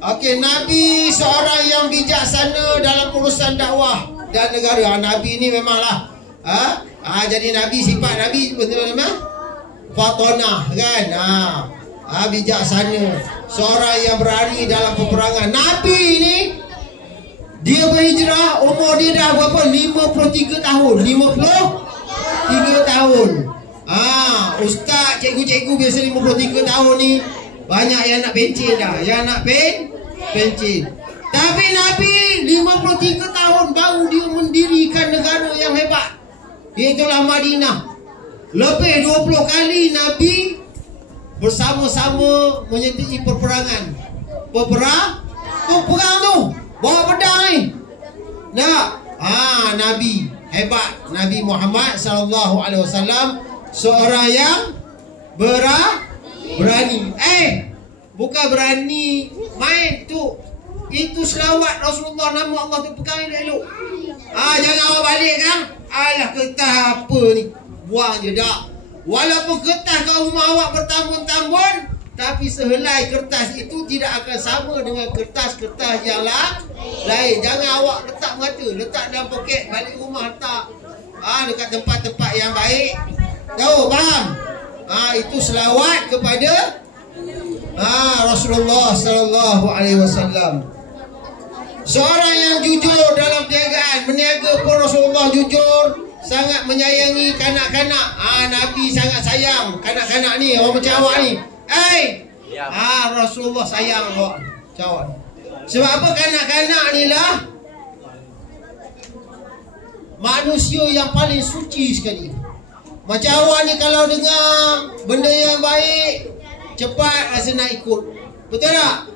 Okey, Nabi seorang yang bijaksana dalam urusan dakwah dan negara. Nabi ni memanglah jadi Nabi, sifat Nabi betul nama fatonah, kan? Bijaksana, seorang yang berani dalam peperangan. Nabi ni dia berhijrah, umur dia dah berapa? 53 tahun. 53 tahun. Ustaz, cikgu-cikgu biasa 53 tahun ni banyak yang nak pencen dah. Yang nak pencen. Tapi Nabi 53 tahun baru dia mendirikan negara yang hebat, iaitulah Madinah. Lebih 20 kali Nabi bersama-sama menyertai perperangan. Perang tu bawa pedang ni. Nabi hebat. Nabi Muhammad sallallahu alaihi wasallam seorang yang berani. Bukan berani main tu. Itu selawat Rasulullah, nama Allah tu pegang elok. Jangan awak balik kan. Alah, kertas apa ni? Buang je dak. Walaupun kertas kat rumah awak bertambun-tambun, tapi sehelai kertas itu tidak akan sama dengan kertas-kertas yang lain. Jangan awak letak mata, letak dalam poket, balik rumah letak dekat tempat-tempat yang baik. Tahu, faham? Itu selawat kepada Rasulullah sallallahu alaihi wasallam. Seorang yang jujur dalam perniagaan, berniaga pun Rasulullah jujur, sangat menyayangi kanak-kanak. Nabi sangat sayang kanak-kanak ni, orang macam awak ni. Rasulullah sayang awak macam awak ni. Sebab apa? Kanak-kanak ni lah manusia yang paling suci sekali. Macam awak ni kalau dengar benda yang baik, cepat rasa nak ikut. Betul tak?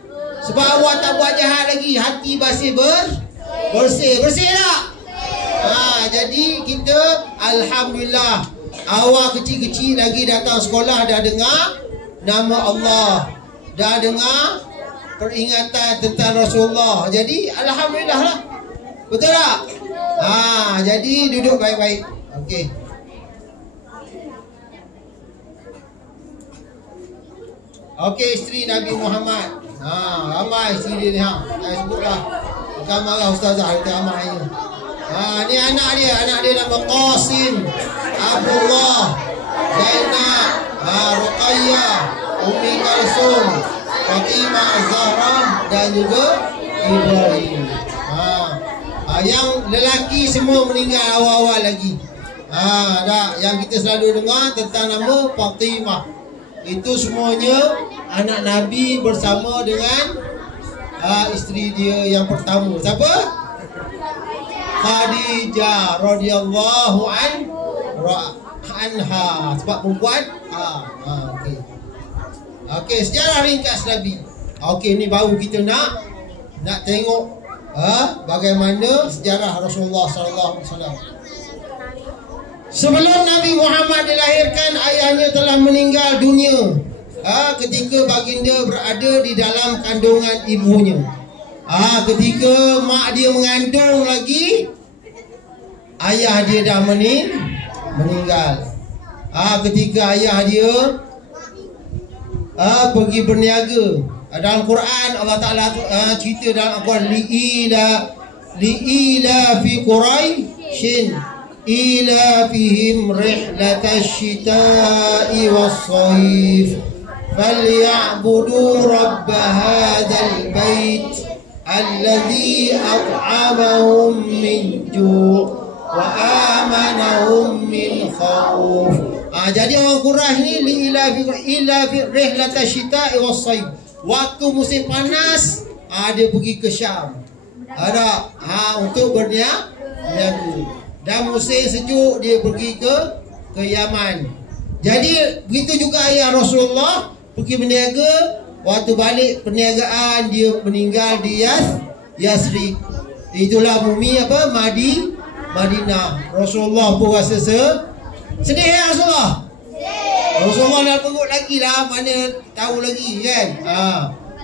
Sebab awak tak buat jahat lagi, hati bersih tak? Jadi kita alhamdulillah, awak kecil-kecil lagi datang sekolah dah dengar nama Allah, dah dengar peringatan tentang Rasulullah. Jadi alhamdulillah lah. Betul tak? Jadi duduk baik-baik. Okey. Okey, isteri Nabi Muhammad. Ramai isteri dia. Saya sebutlah. Bukan marah ustazah, kita ramai ni. Ni anak dia nama Qasim, Abdullah, Zainab, Ruqayyah, Ummi Kalsum, Fatimah Az-Zahra dan juga Ibrahim. Yang lelaki semua meninggal awal-awal lagi. Yang kita selalu dengar tentang nama Fatimah, itu semuanya anak Nabi bersama dengan isteri dia yang pertama. Siapa? Khadijah radhiyallahu anha. Sebab perempuan. Okey, sejarah ringkas Nabi. Okey, ni baru kita nak tengok bagaimana sejarah Rasulullah sallallahu alaihi wasallam. Sebelum Nabi Muhammad dilahirkan, ayahnya telah meninggal dunia ketika baginda berada di dalam kandungan ibunya. Ketika mak dia mengandung lagi, ayah dia dah meninggal. Ketika ayah dia pergi berniaga. Dalam Quran Allah Ta'ala cerita dalam Al-Quran, li'ila fi Quraishin ila fihim rihlatash shita'i was-sayf falyabudu rabb hadzal bait alladzi at'amahum min ju' wa amanahum min khauf. Jadi orang Quraisy ni ila fi rihlata syita'i was sayf. Waktu musim panas dia pergi ke Syam. Ada untuk berniaga. Dan musim sejuk dia pergi ke Yaman. Jadi begitu juga ayah Rasulullah pergi berniaga. Waktu balik perniagaan dia meninggal di Yasrib. Itulah bumi Madinah. Rasulullah pun rasa sedih ya Rasulullah. Rasulullah dah perut lagi lah, mana tahu lagi kan.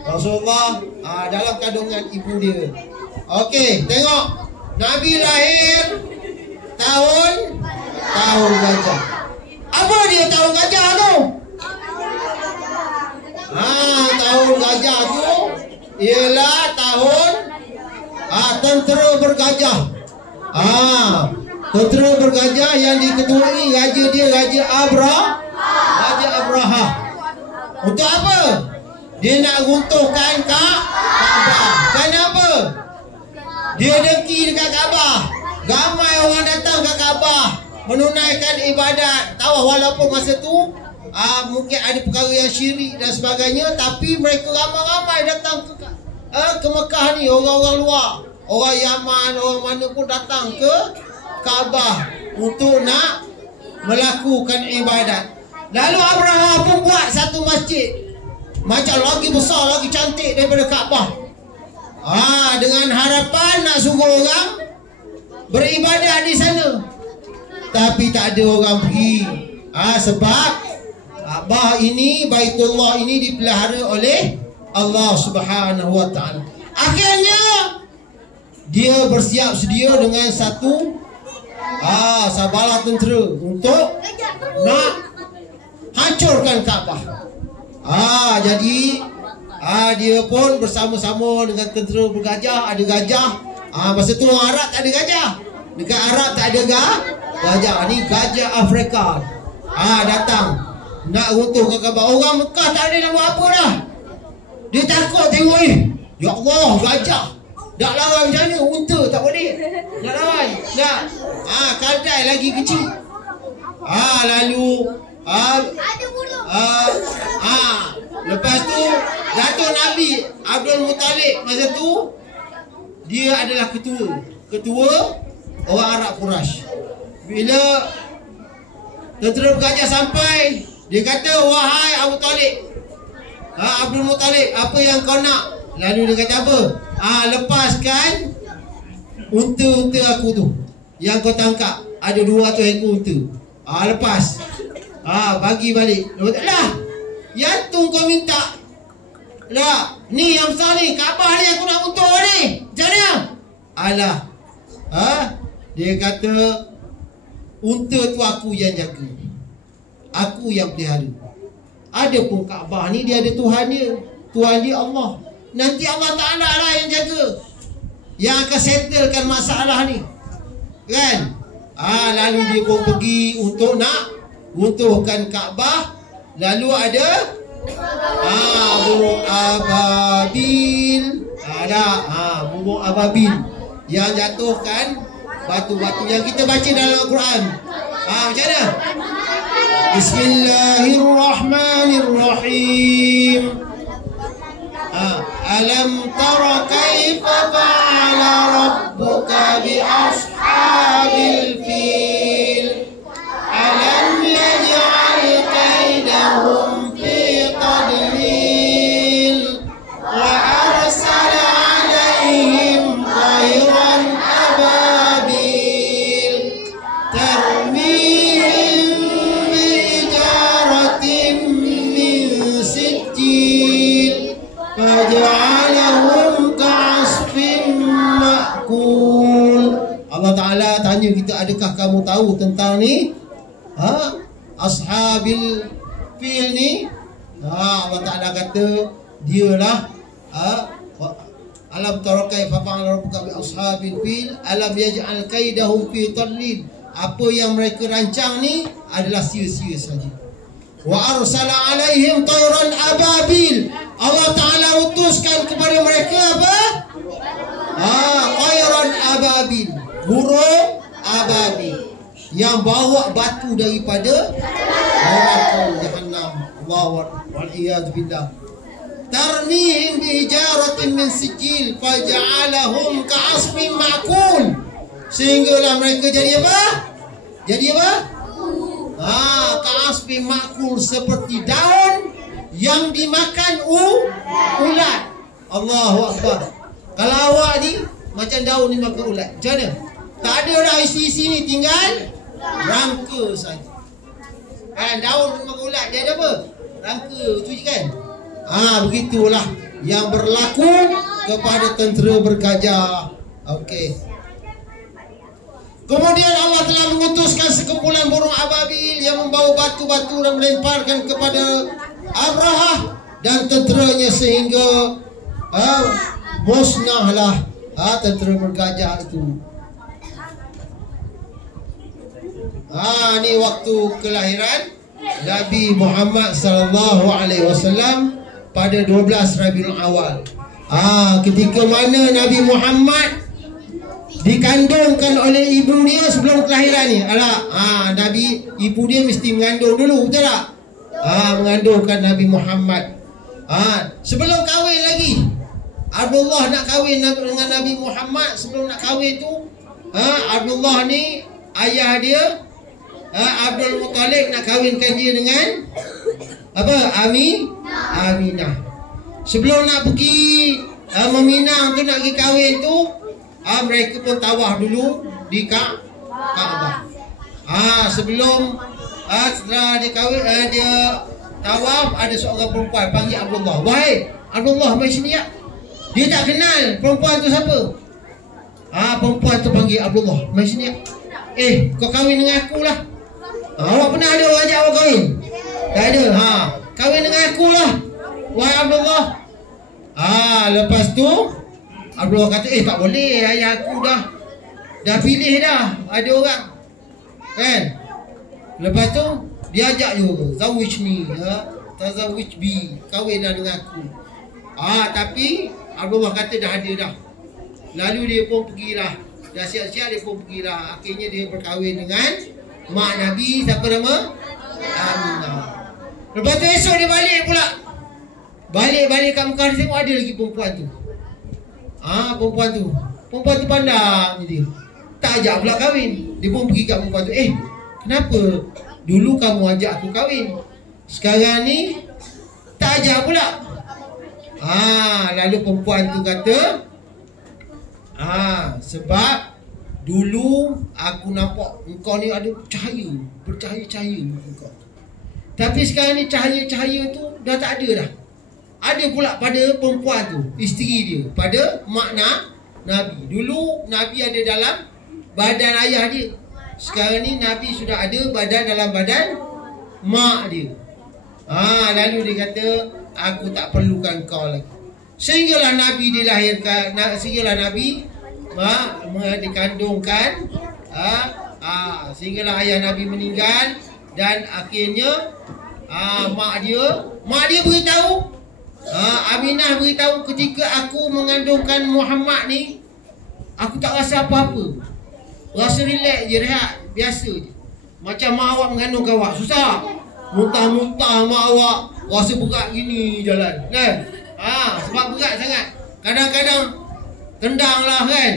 Rasulullah dalam kandungan ibu dia. Okey, tengok Nabi lahir tahun gajah. Apa dia tahun gajah tu? Tahun gajah tu ialah tahun tentera bergajah. Tentera bergajah yang diketuai raja dia Raja Abraha. Untuk apa? Dia nak runtuhkan Kaabah. Kenapa? Dia dengki dekat Kaabah. Ramai orang datang ke Kaabah menunaikan ibadat tawaf, walaupun masa tu mungkin ada perkara yang syirik dan sebagainya, tapi mereka ramai-ramai datang ke Mekah ni. Orang-orang luar, orang Yaman, orang mana pun datang ke Kaabah untuk nak melakukan ibadat. Lalu Abraha pun buat satu masjid macam lagi besar, lagi cantik daripada Kaabah. Dengan harapan nak suruh orang beribadat di sana. Tapi tak ada orang pergi. Sebab Kaabah ini, Baitullah ini dipelihara oleh Allah Subhanahu wa taala. Akhirnya dia bersiap sedia dengan satu sabalah tentera untuk nak hancurkan Kaabah. Jadi dia pun bersama-sama dengan tentera bergajah. Ada gajah. Masa tu orang Arab tak ada gajah. Dekat Arab tak ada gajah. Ni gajah Afrika. Datang nak runtuhkan Kaabah. Orang Mekah tak ada nak buat apa dah. Dia takut tengok ya Allah, gajah. Nak lawan macam mana? Unta tak boleh nak lawan. Tak. Kaldai lagi kecil. Lalu lepas tu Datuk Nabi Abdul Muttalib masa tu dia adalah ketua orang Arab Quraisy. Bila tentera bergajah sampai, dia kata, wahai Abu Talib, Abdul Muttalib, apa yang kau nak? Lalu dia kata apa? Lepaskan unta-unta aku tu yang kau tangkap. Ada 200 ekor unta. Lepas. Bagi balik. Lah, yang tu kau minta. Lah, ni yang besar ni, Kaabah ni aku nak untung ni. Macam mana? Alah. Dia kata, unta tu aku yang jaga. Aku yang pelihara. Adapun Kaabah ni dia ada Tuhan dia. Tuhan dia Allah. Nanti Allah Ta'ala lah yang jaga, yang akan settlekan masalah ni. Kan? Lalu dia pun pergi untuk nak runtuhkan Kaabah. Lalu ada burung ababil. Burung ababil yang jatuhkan batu-batu yang kita baca dalam Al-Quran. Macam mana? Bismillahirrahmanirrahim. Alam tara kaifa fa'ala rabbuka bi ashabil fil. Alam yaj'al kaidahum fi tadlil wa arsala 'alaihim tayran ababil tarmihim bi hijaratin min sijil faj'alahum ka'asfin ma'kul. Allah Ta'ala tanya kita, adakah kamu tahu tentang ni? Ashabil fil ni? Allah Ta'ala kata dialah alam tara kaifa fa'ala rabbuka bi ashabil fil alam yaj'al kaidahum fi tadlil. Apa yang mereka rancang ni adalah sia-sia saja. Wa arsala alaihim tayran ababil. Allah Ta'ala utuskan kepada mereka apa? Khairan ababil, burung ababil yang bawa batu daripada neraka jahannam. Wal-iyad billah. Tarmihim bihijaratin min sijil faja'alahum ka'asfin ma'kul. Sehinggalah mereka jadi apa? Jadi apa? Ka'asfin ma'kul, seperti daun yang dimakan ulat. Allahu Akbar. Kalau awak ni macam daun dimakan ulat, macam mana? Tak ada dah isi-isi ni, tinggal rangka saja. Daun dimakan ulat, dia ada apa? Rangka tu je kan? Begitulah yang berlaku kepada tentera bergajah. Okey. Kemudian Allah telah mengutuskan sekumpulan burung ababil yang membawa batu-batu dan melemparkan kepada Abrahah dan tenteranya sehingga musnahlah tentera bergajah itu. Ni waktu kelahiran Nabi Muhammad sallallahu alaihi wasallam pada 12 Rabiul Awal. Ketika mana Nabi Muhammad dikandungkan oleh ibu dia sebelum kelahiran ni. Nabi, ibu dia mesti mengandung dulu, betul tak? Mengandungkan Nabi Muhammad. Sebelum kahwin lagi, Abdullah nak kahwin dengan Nabi Muhammad. Sebelum nak kahwin tu, Abdullah ni ayah dia, Abdul Muttalib, nak kahwinkan dia dengan apa? Aminah. Sebelum nak pergi meminang tu, nak pergi kahwin tu, mereka pun tawaf dulu di Kaabah. Sebelum setelah dia kahwin, dia tawaf, ada seorang perempuan panggil Abdullah. Wahai Abdullah, mari sini ya. Dia tak kenal perempuan tu siapa. Perempuan tu panggil Abdullah, mari sini ya. Kau kahwin dengan aku lah. Awak pernah ada orang ajak awak kahwin? Tak ada. Kahwin dengan aku lah, wahai Abdullah. Lepas tu Abdullah kata, tak boleh, ayah aku dah pilih dah, ada orang kan. Lepas tu dia ajak juga, zawijni, tazawij bi, kahwinlah dengan aku. Tapi Abdullah kata dah ada dah. Lalu dia pun pergilah, dah siap-siap dia pun pergilah. Akhirnya dia berkahwin dengan mak Nabi, siapa nama? Aminah. Lepas tu esok dia balik pula. Balik kat Mekah, dia tengok ada lagi perempuan tu. Perempuan tu pandang dia, tak ajak pula kahwin. Dia pun pergi kat perempuan tu, kenapa dulu kamu ajak aku kahwin, sekarang ni tak ajak pula? Lalu perempuan tu kata, sebab dulu aku nampak engkau ni ada bercahaya-cahaya engkau. Tapi sekarang ni cahaya-cahaya tu dah tak ada dah. Ada pula pada perempuan tu, isteri dia, pada mak Nabi. Dulu Nabi ada dalam badan ayah dia. Sekarang ni Nabi sudah ada dalam badan mak dia. Lalu dia kata, aku tak perlukan kau lagi. Sehinggalah Nabi dilahirkan, sehinggalah Nabi dikandungkan, sehinggalah ayah Nabi meninggal. Dan akhirnya mak dia beritahu, Aminah beritahu, ketika aku mengandungkan Muhammad ni, aku tak rasa apa-apa, rasa relax je, rehat biasa je. Macam mak awak mengandungkan awak, susah, muntah-muntah mak awak, rasa berat gini jalan kan. Sebab berat sangat. Kadang-kadang tendang lah kan,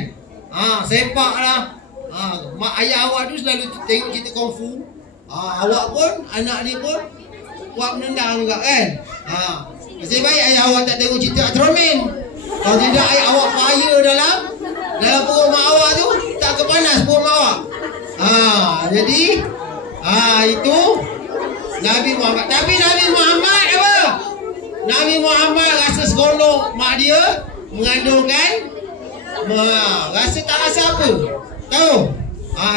sepak lah. Mak ayah awak tu selalu tengok cerita kungfu. Awak pun, anak ni pun buat menendang juga kan. Nasib baik ayah awak tak tengok cerita Atromin. Kalau tidak, ayah awak fire dalam perut mak awak tu, tak kepanas perut mak awak. Jadi itu Nabi Muhammad. Tapi Nabi Muhammad apa? Nabi Muhammad rasa seronok mak dia mengandungkan, rasa tak rasa apa. Tahu?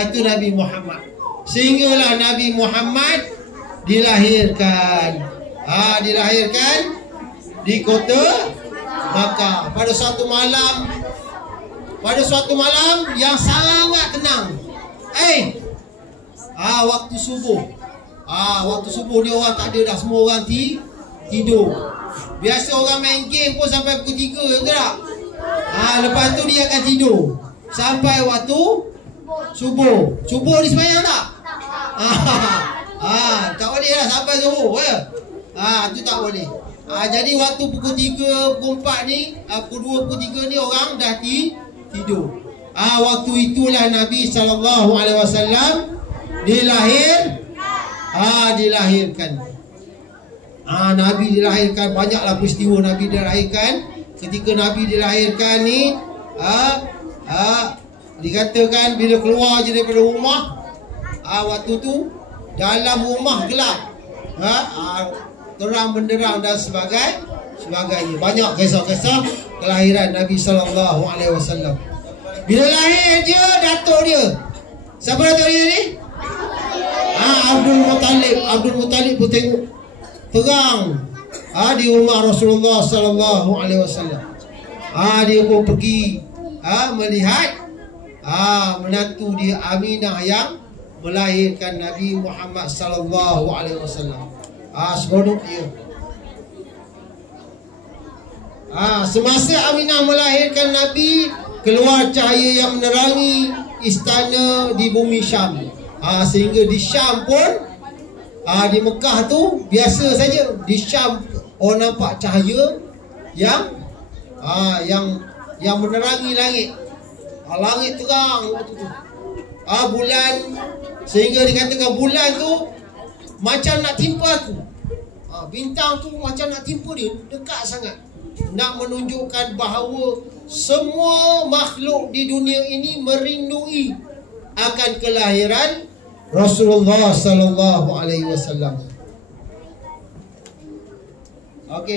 Itu Nabi Muhammad. Sehinggalah Nabi Muhammad dilahirkan. Dilahirkan di kota Makkah pada suatu malam yang sangat tenang. Waktu subuh. Waktu subuh ni orang tak ada dah, semua orang tidur. Biasa orang main game pun sampai pukul 3, betul tak? Lepas tu dia akan tidur sampai waktu subuh. Subuh ni sembahyang tak? Tak boleh lah sampai subuh ya. Tu tak boleh. Jadi waktu pukul 3, pukul 4 ni, pukul 2, pukul 3 ni orang dah tidur. Waktu itulah Nabi SAW dilahirkan. Nabi dilahirkan, banyaklah peristiwa Nabi dilahirkan. Ketika Nabi dilahirkan ni, dikatakan bila keluar je daripada rumah, waktu tu dalam rumah gelap, terang benderang dan sebagainya. Banyak kisah-kisah kelahiran Nabi SAW. Bila lahir dia, datuk dia, siapa datuk dia ni? Abdul Muttalib pun tengok terang di rumah Rasulullah SAW. Dia pun pergi melihat menantu dia Aminah yang melahirkan Nabi Muhammad SAW. Seronok dia. Semasa Aminah melahirkan Nabi, keluar cahaya yang menerangi istana di bumi Syam. Sehingga di Syam pun, di Mekah tu biasa saja. Di Syam orang nampak cahaya yang menerangi langit. Langit terang waktu tu. Bulan, sehingga dikatakan bulan tu macam nak timpa aku. Bintang tu macam nak timpa dia, dekat sangat. Nak menunjukkan bahawa semua makhluk di dunia ini merindui akan kelahiran Rasulullah SAW.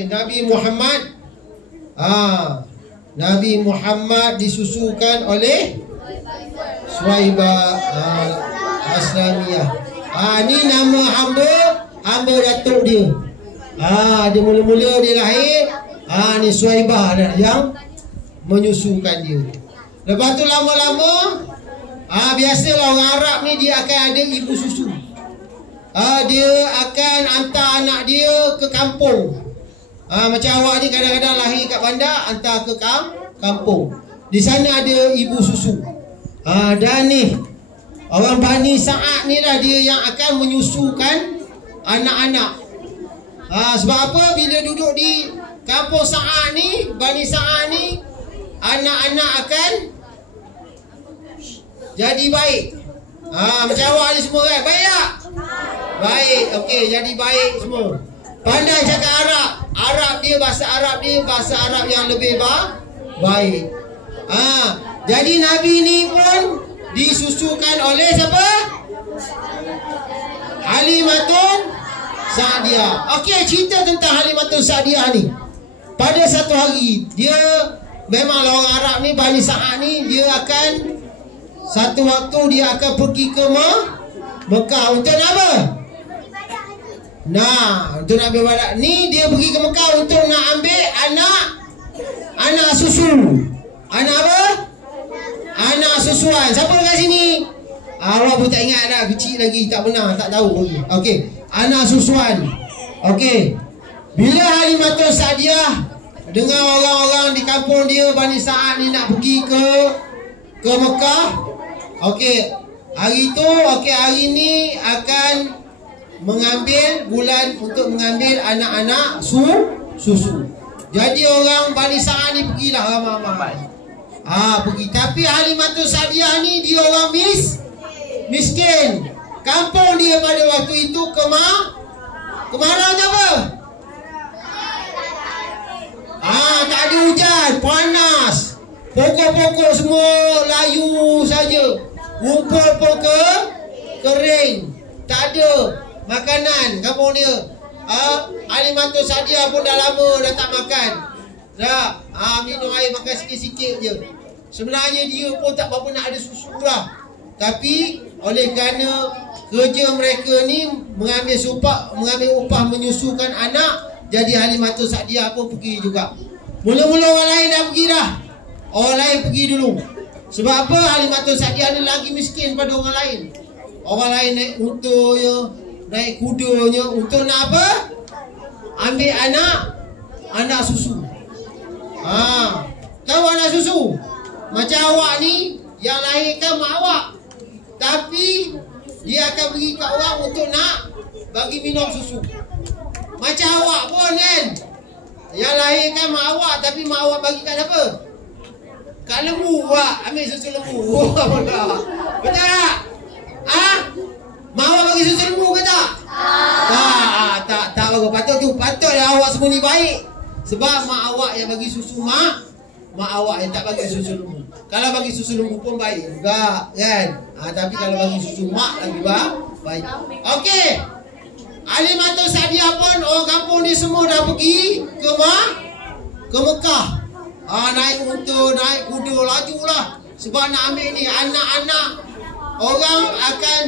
Nabi Muhammad, Nabi Muhammad disusukan oleh Suhaibah Aslamiyah. Ni nama hamba datuk dia. Dia mula-mula dia lahir, ni Suhaibah yang menyusukan dia. Lepas tu lama-lama, biasalah orang Arab ni dia akan ada ibu susu. Dia akan hantar anak dia ke kampung. Macam awak ni kadang-kadang lahir kat bandar, hantar ke kampung. Di sana ada ibu susu. Dan ni orang Bani Sa'ad ni lah dia yang akan menyusukan anak-anak. Sebab apa? Bila duduk di kampung Sa'ad ni, Bani Sa'ad ni, anak-anak akan jadi baik. Macam awak ni semua kan? Baik tak? Baik. Okey, jadi baik semua. Pandai cakap Arab. Bahasa Arab yang lebih baik. Jadi Nabi ni pun disusukan oleh siapa? Halimatun Sa'diyah. Okey, cerita tentang Halimatun Sa'diyah ni. Pada satu hari, dia memanglah orang Arab ni, Bani Sa'ad ni, dia akan satu waktu dia akan pergi ke Mekah untuk apa? Untuk nak beribadat. Ni dia pergi ke Mekah untuk nak ambil anak susu. Anak apa? Anak susuan. Siapa kat sini? Awak pun tak ingat dah, kecil lagi, tak pernah, tak tahu lagi. Okey, anak susuan. Okey. Bila Halimatun Sa'diyah dengan orang-orang di kampung dia, Bani Sa'ad ni, nak pergi ke Mekah. Okey, hari tu, hari ni akan mengambil bulan untuk mengambil anak-anak susu. Jadi orang Bani Sa'ad ni pergilah ramai-ramai. Pergi. Tapi Halimatun Sa'diyah ni dia orang miskin. Kampung dia pada waktu itu kemarau tu apa? Tak ada hujan, panas. Pokok-pokok semua layu saja. Rumput pun kering. Tak ada makanan kampung dia. Halimatun Sa'diyah pun dah lama dah tak makan. Minum air, makan sikit-sikit je. Sebenarnya dia pun tak berapa nak ada susu lah. Tapi oleh kerana kerja mereka ni mengambil upah menyusukan anak, jadi Halimatun Sa'diyah pun pergi juga. Mula-mula orang lain dah pergi dah. Orang lain pergi dulu. Sebab apa? Halimatun Sa'diyah ni lagi miskin pada orang lain. Orang lain naik untanya, naik kudanya untuk nak apa? Ambil anak anak susu. Tahu anak susu? Macam awak ni yang lahirkan mak awak, tapi dia akan pergi kat orang untuk nak bagi minum susu. Macam awak pun kan, yang lahirkan mak awak, tapi mak awak bagi kat siapa? Kat lembu. Awak ambil susu lembu. Betul tak? Mak awak bagi susu lembu ke tak? Tak bagus. Patutlah awak semua ni baik. Sebab mak awak yang bagi susu mak awak yang tak bagi susu lembu. Kalau bagi susu lembu pun baik juga kan. Tapi kalau bagi susu mak lagi baik. Okey. Halimatus Sa'diyah pun orang kampung ni semua dah pergi ke Mekah. Naik unta, naik kuda, lajulah. Sebab nak ambil ni anak-anak. Orang akan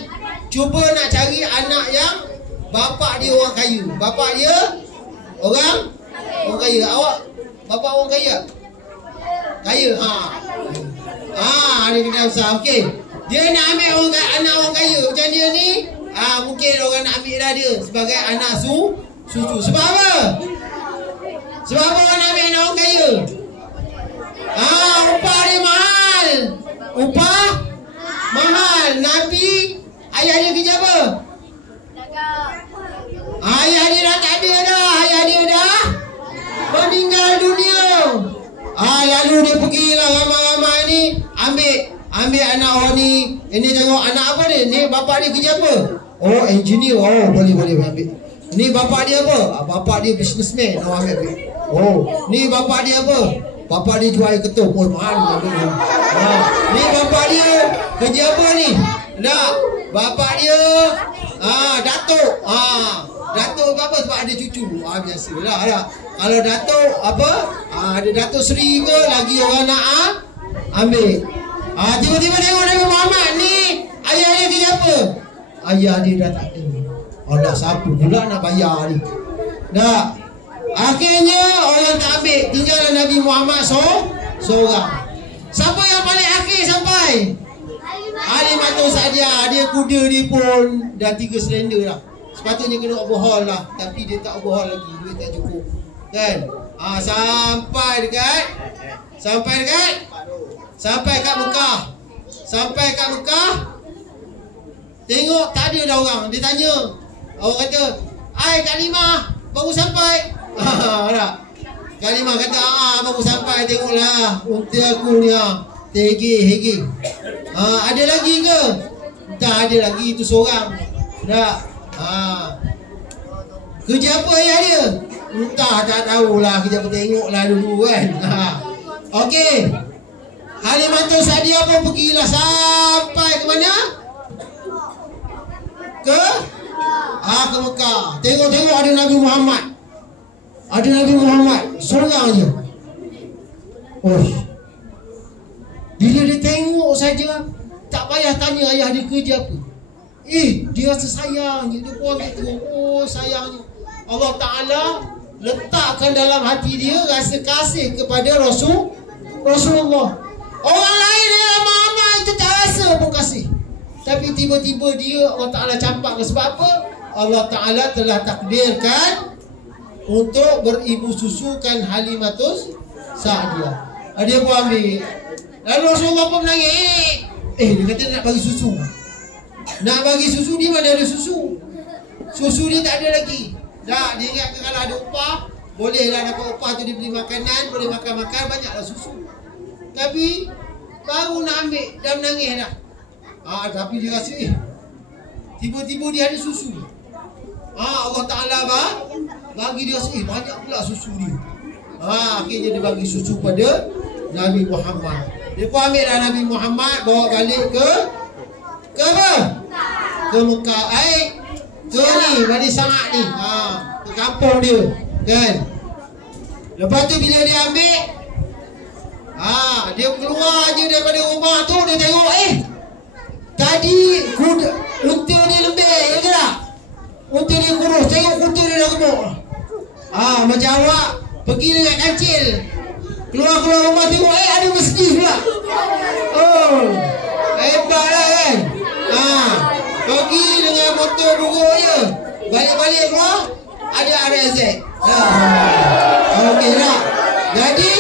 cuba nak cari anak yang bapak dia orang kaya. Bapak dia orang kaya. Awak bapak orang kaya? Kaya. Dia kena usaha. Okey. Dia nak ambil anak orang kaya. Macam dia ni, mungkin orang nak ambil dah dia sebagai anak susu. Sebab apa? Sebab apa orang nak ambil anak orang kaya? Upah dia mahal. Upah mahal. Nabi, ayah dia kerja apa? Ayah dia dah tak ada dah. Ayah dia dah meninggal dunia. Lalu dia pergilah ramai-ramai ni ambil anak orang ni. Ini tengok anak apa dia? Ni bapak dia kerja apa? Oh, engineer. Oh, boleh ambil. Ni bapak dia apa? Bapak dia businessman. Oh, ambil. Oh, ni bapak dia apa? Bapak dia jual air ketuk. Oh, mahal. Ni bapak dia kerja apa ni? Tak. Bapak dia datuk. Datuk apa? Sebab ada cucu. Biasalah dah. Kalau datuk apa? Ada datuk Seri ke lagi orang nak ambil. Tiba-tiba tengok Nabi Muhammad ni, ayah dia kerja apa? Ayah dia dah tak ada. Allah, siapa pula nak bayar ni? Tak. Akhirnya orang tak ambil, tinggal Nabi Muhammad seorang. Siapa yang paling akhir sampai? Halimatus Sa'diyah. Dia kuda dia pun dah 3 selender dah. Sepatutnya kena overhaul lah, tapi dia tak overhaul lagi, duit tak cukup. Kan? Sampai dekat Mekah. Sampai kat Mekah, tengok tak ada dah orang. Dia tanya, orang kata, "Hai Kalimah, baru sampai." Tak. Kalimah kata, baru sampai. Tengoklah unta aku ni hege. Ada lagi ke? Tak ada lagi, itu seorang. Tak. Kerja apa ayah dia? Entah, tak tahulah. Kerja apa, tengoklah dulu kan. Okey. Halimatus Sa'diyah pun pergilah sampai ke mana? Ke Mekah. Tengok ada Nabi Muhammad. Seorang je. Bila dia tengok saja, tak payah tanya ayah dia kerja apa. Dia rasa sayangnya. Dia pun ambil tengok. Sayangnya Allah Ta'ala letakkan dalam hati dia rasa kasih kepada Rasulullah. Orang lain dalam Muhammad itu tak rasa pun kasih, tapi tiba-tiba dia Allah Ta'ala campakkan. Sebab apa? Allah Ta'ala telah takdirkan untuk beribu susukan Halimatus Sa'diyah. Dia pun ambil. Lalu Rasulullah pun menangis. Dia kata nak bagi susu. Nak bagi susu, dia mana ada susu? Susu dia tak ada lagi. Dia ingatkan kalau ada upah, bolehlah dapat upah tu, dia beli makanan, boleh makan-makan, banyaklah susu. Tapi baru nak ambil dah menangis dah. Tapi dia rasa tiba-tiba dia ada susu. Allah Ta'ala bagi dia rasa banyak pula susu dia. Akhirnya dia bagi susu pada Nabi Muhammad. Dia pun ambil dah Nabi Muhammad, bawa balik ke apa? Ke Mekah. Ke ni Bani Sa'ad ni. Ke kampung dia kan. Lepas tu bila dia ambil, dia keluar je daripada rumah tu, dia tengok tadi unta dia lembek, ya ke tak? Unta dia kurus, tengok unta dia dah gemuk. Macam awak pergi dengan kancil, keluar rumah tengok ada masjid pula. Hebatlah kan. Pergi dengan motor buruk je, balik-balik keluar ada RZ. Okey tak? Jadi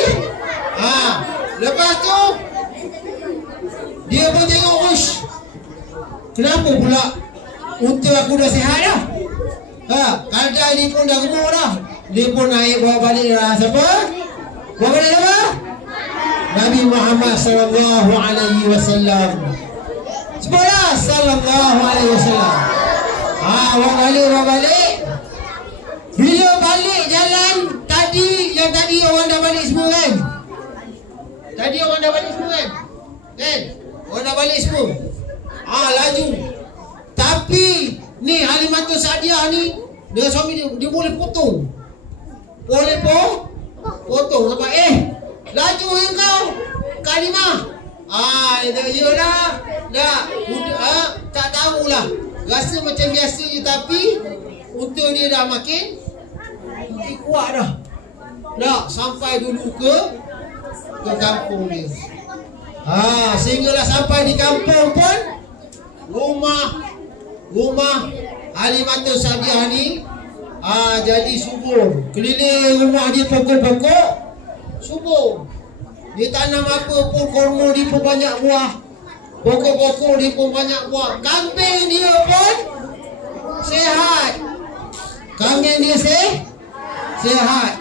lepas tu dia pun tengok, ush, kenapa pula unta aku dah sihat dah? Kadang ni pun dah gemuk dah. Dia pun naik bawa balik siapa? Bawa balik siapa? Nabi Muhammad sallallahu alaihi wasallam. Sebelah sallallahu alaihi wasallam. Bawa balik. Bila balik jalan tadi, yang tadi orang dah balik semua kan? Tadi orang dah balik semua kan? Orang dah balik semua. Laju. Tapi ni Halimatus Sa'diyah ni dengan suami dia boleh potong. Boleh potong sampai laju engkau Kalimah. Yalah. Tak tahulah. Rasa macam biasa je, tapi unta dia dah makin kuat dah. Sampai dulu ke kampung dia. Sehinggalah sampai di kampung pun rumah Halimatus Sa'diyah ni jadi subur. Keliling rumah dia pokok-pokok subur. Dia tanam apa pun, kurma dia pun banyak buah, pokok-pokok dia pun banyak buah. Kambing dia pun sihat. Kambing dia sihat.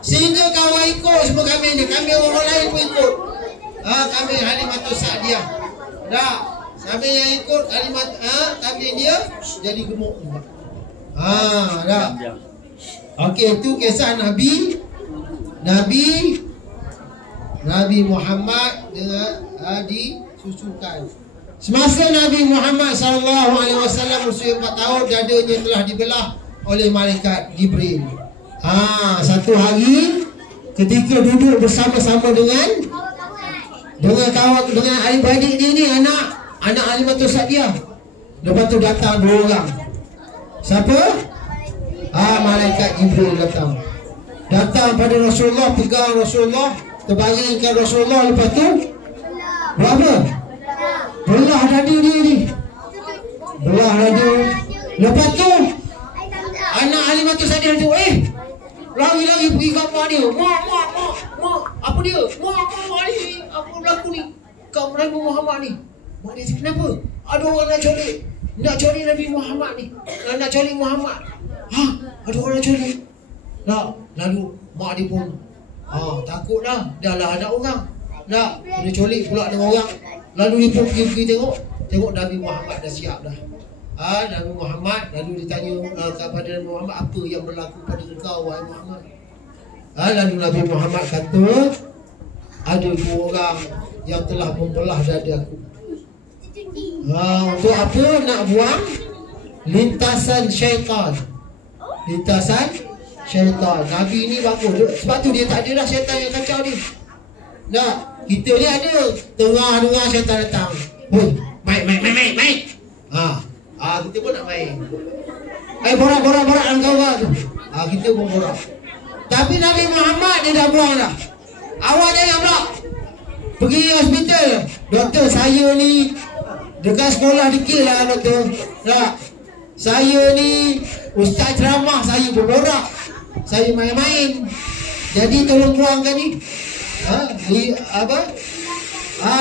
Sehingga kawan ikut semua kambing dia. Kambing orang lain pun ikut. Kambing Halimatus Sa'diyah. Kambing yang ikut kambing dia jadi gemuk juga. Okey, itu kisah Nabi Muhammad dengan disusukan. Semasa Nabi Muhammad SAW berusia 4 tahun, dadanya telah dibelah oleh malaikat Jibril. Satu hari ketika duduk bersama-sama dengan kawan, dengan adik-adik dia ni, anak Halimatus Sa'diyah. Lepas tu datang 2 orang. Siapa? Malaikat Jibril datang pada Rasulullah, pegang Rasulullah, terbaringkan Rasulullah. Lepas tu berapa? Belah dada dia ni. Belah dada. Lepas tu anak Halimatus Sa'diyah tu lari-lari pergi kat mak dia. Mak, apa dia? Mak ni, apa berlaku ni kat Nabi Muhammad ni? Mak dia cakap, kenapa? Ada orang nak colik Nabi Muhammad ni. Nak colik Muhammad. Ada orang nak colik. Lalu mak dia pun takut dah. Dah lah anak orang. Kena colik pula dengan orang. Lalu dia pun pergi tengok Nabi Muhammad dah siap dah. Nabi Muhammad, lalu ditanya kepada Nabi Muhammad, apa yang berlaku pada engkau wahai Muhammad? Lalu Nabi Muhammad kata, ada 2 orang yang telah membelah dada aku. Untuk apa? Nak buang lintasan syaitan. Nabi ni bagus. Sebab tu dia tak ada dah syaitan yang kacau dia. Kita ni ada. Tengah-tengah syaitan datang. Main. Kita pun nak main. Borak dengan kawan tu. Kita pun borak. Tapi Nabi Muhammad dia dah buang dah. Awak jangan pula pergi hospital. Doktor, saya ni dekat sekolah dikit lah doktor. Saya ni ustaz ceramah, saya berborak, saya main-main. Jadi tolong buangkan ni.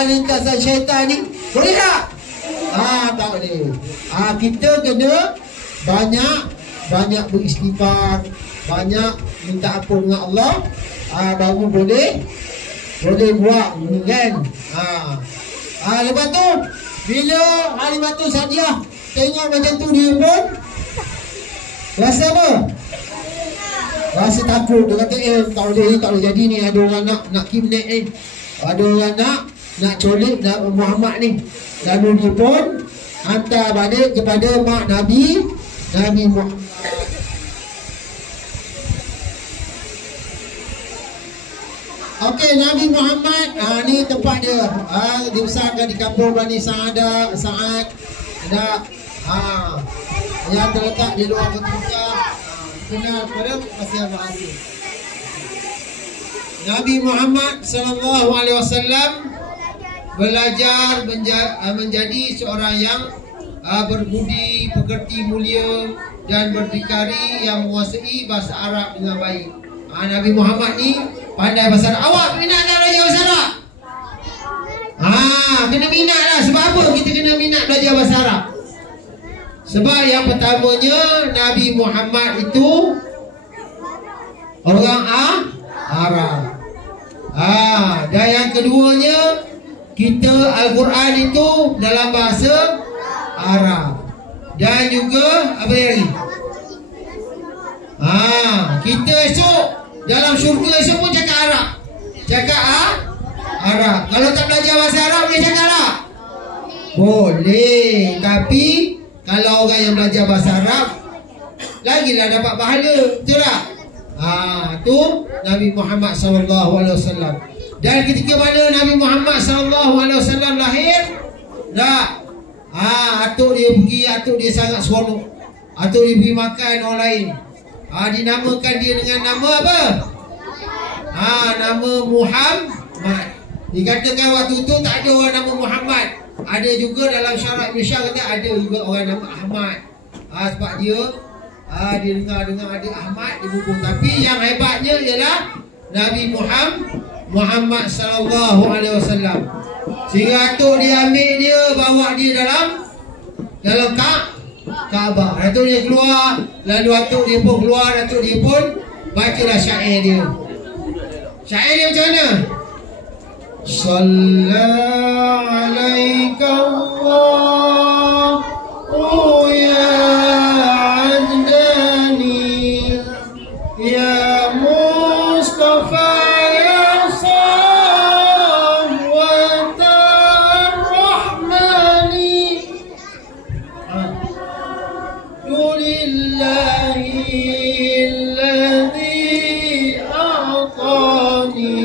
Lintasan syaitan ni. Boleh tak? Tak boleh. Kita kena banyak beristighfar, banyak minta ampun dengan Allah, baru boleh buat ni kan. Lepas tu bila Halimatus Sa'diyah tengok macam tu, dia pun rasa apa? Rasa takut. Dia kata tak boleh jadi ni. Ada orang nak kidnap ada orang nak colik Muhammad ni. Lalu dia pun hantar balik kepada mak Nabi Muhammad. Okey, Nabi Muhammad ni tempat dia. Dibesarkan di kampung Bani Sa'ad. Yang terletak di luar kota Mekah. Kenal pada Masjid Al-Aqsa. Nabi Muhammad sallallahu alaihi wasallam belajar menjadi seorang yang berbudi, pekerti mulia dan berdikari yang menguasai bahasa Arab dengan baik. Nabi Muhammad ni pandai bahasa Arab. Awak minat tak belajar bahasa Arab? Kena minat lah. Sebab apa kita kena minat belajar bahasa Arab? Sebab yang pertamanya, Nabi Muhammad itu orang Arab. Dan yang keduanya, kita Al-Quran itu dalam bahasa Arab. Dan juga apa lagi? Kita esok dalam syurga esok pun cakap Arab. Cakap Arab. Kalau tak belajar bahasa Arab boleh cakap Arab? Boleh. Tapi kalau orang yang belajar bahasa Arab lagilah dapat pahala. Betul tak? Tu Nabi Muhammad SAW. Dan ketika mana Nabi Muhammad SAW lahir, atuk dia pergi, atuk dia sangat seronok. Atuk dia pergi makan orang lain. Dinamakan dia dengan nama apa? Nama Muhammad. Dikatakan waktu tu tak ada orang nama Muhammad. Ada juga dalam syarat Malaysia kata ada juga orang nama Ahmad. Sebab dia dengar ada Ahmad di buku. Tapi yang hebatnya ialah Nabi Muhammad sallallahu alaihi wasallam. Sehingga atuk dia ambil dia, bawa dia dalam Kaabah. Atuk dia keluar, lalu atuk dia pun keluar, atuk dia pun bacalah syair dia. Syair dia macam mana? Sallallahu alaika Allah ya Adnani ya Mustafa ya Safwatar Rahmani Lillahi alladhi a'tani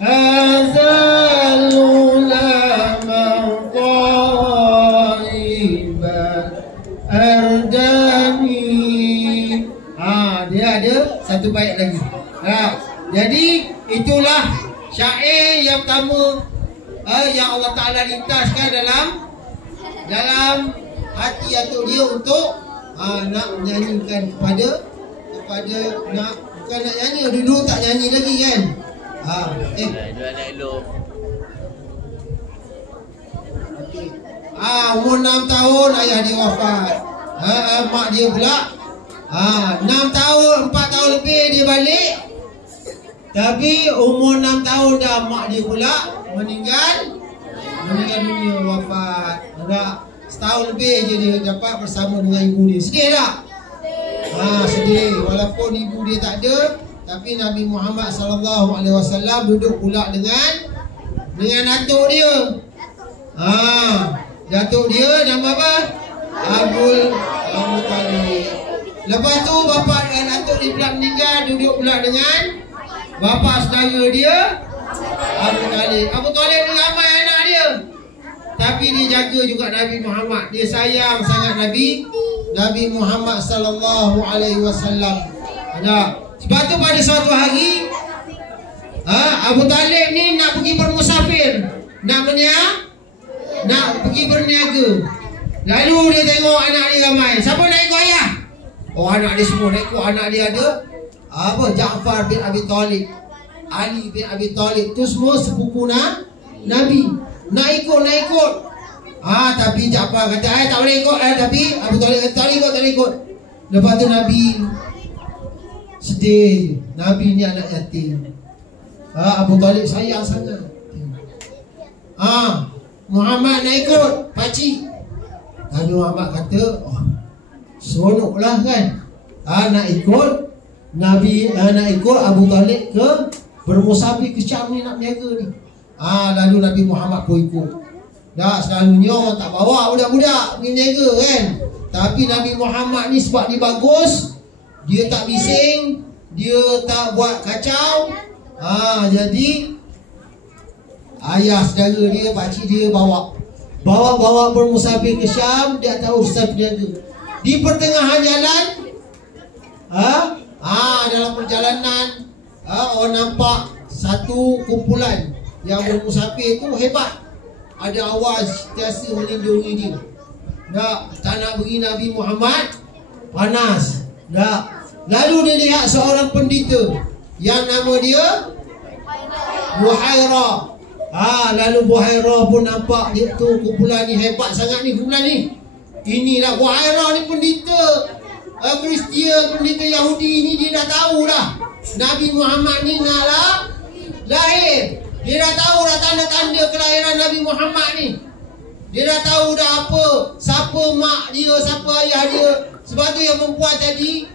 hazal ulama qaiban ardani. Dia ada satu bait lagi. Jadi itulah syair yang pertama yang Allah Ta'ala lintaskan dalam hati atuk dia untuk nak menyanyikan kepada bukan nak nyanyi, dulu tak nyanyi lagi kan. Umur 6 tahun ayah dia wafat. Mak dia pula 6 tahun, 4 tahun lebih dia balik. Tapi umur 6 tahun dah mak dia pula meninggal dunia, wafat. Setahun lebih je dia dapat bersama dengan ibu dia. Sedih tak? Sedih. Walaupun ibu dia tak ada, tapi Nabi Muhammad SAW duduk pula dengan atuk dia. Datuk dia nama apa? Abu Talib. Lepas tu bapa dan atuk dia pula meninggal, duduk pula dengan bapa saudara dia Abu Talib. Abu Talib ni ramai anak dia, tapi dia jaga juga Nabi Muhammad. Dia sayang sangat Nabi Muhammad sallallahu alaihi wasallam. Sebab tu pada suatu hari Abu Talib ni nak pergi bermusafir, nak pergi berniaga. Lalu dia tengok anak dia ramai. Siapa nak ikut ayah? Anak dia semua nak ikut. Anak dia ada Ja'far bin Abi Talib, Ali bin Abi Talib. Tu semua sepupu Nabi. Nak ikut. Tapi Ja'far kata tak boleh ikut. Tapi Abu Talib kata tak boleh ikut. Lepas tu Nabi sedih. Nabi ni anak yatim. Abu Talib sayang sangat. Muhammad nak ikut pakcik. Nabi Muhammad kata seronoklah kan. Nak ikut Nabi, nak ikut Abu Talib ke bermusafir ke Syam ni, nak berniaga ni. Lalu Nabi Muhammad pun ikut. Selalunya orang tak bawa budak-budak pergi berniaga kan. Tapi Nabi Muhammad ni sebab dia bagus, dia tak bising, dia tak buat kacau. Jadi ayah saudara dia, pakcik dia bawa bermusafir ke Syam. Dia tahu urusan berniaga. Di pertengahan jalan, dalam perjalanan, orang nampak satu kumpulan yang bermusafir tu hebat. Ada awal sentiasa melindungi dia. tak nak bagi Nabi Muhammad panas. Tak. Lalu dia lihat seorang pendeta yang nama dia Buhairah. Lalu Buhairah pun nampak dia tu, kumpulan ni hebat sangat ni, kumpulan ni. Inilah Buhairah ni pendeta Kristian, pendeta Yahudi ni. Dia dah tahu dah Nabi Muhammad ni nak lahir. Dia dah tahu dah tanda-tanda kelahiran Nabi Muhammad ni. Dia dah tahu dah apa, siapa mak dia, siapa ayah dia. Sebab tu yang perempuan tadi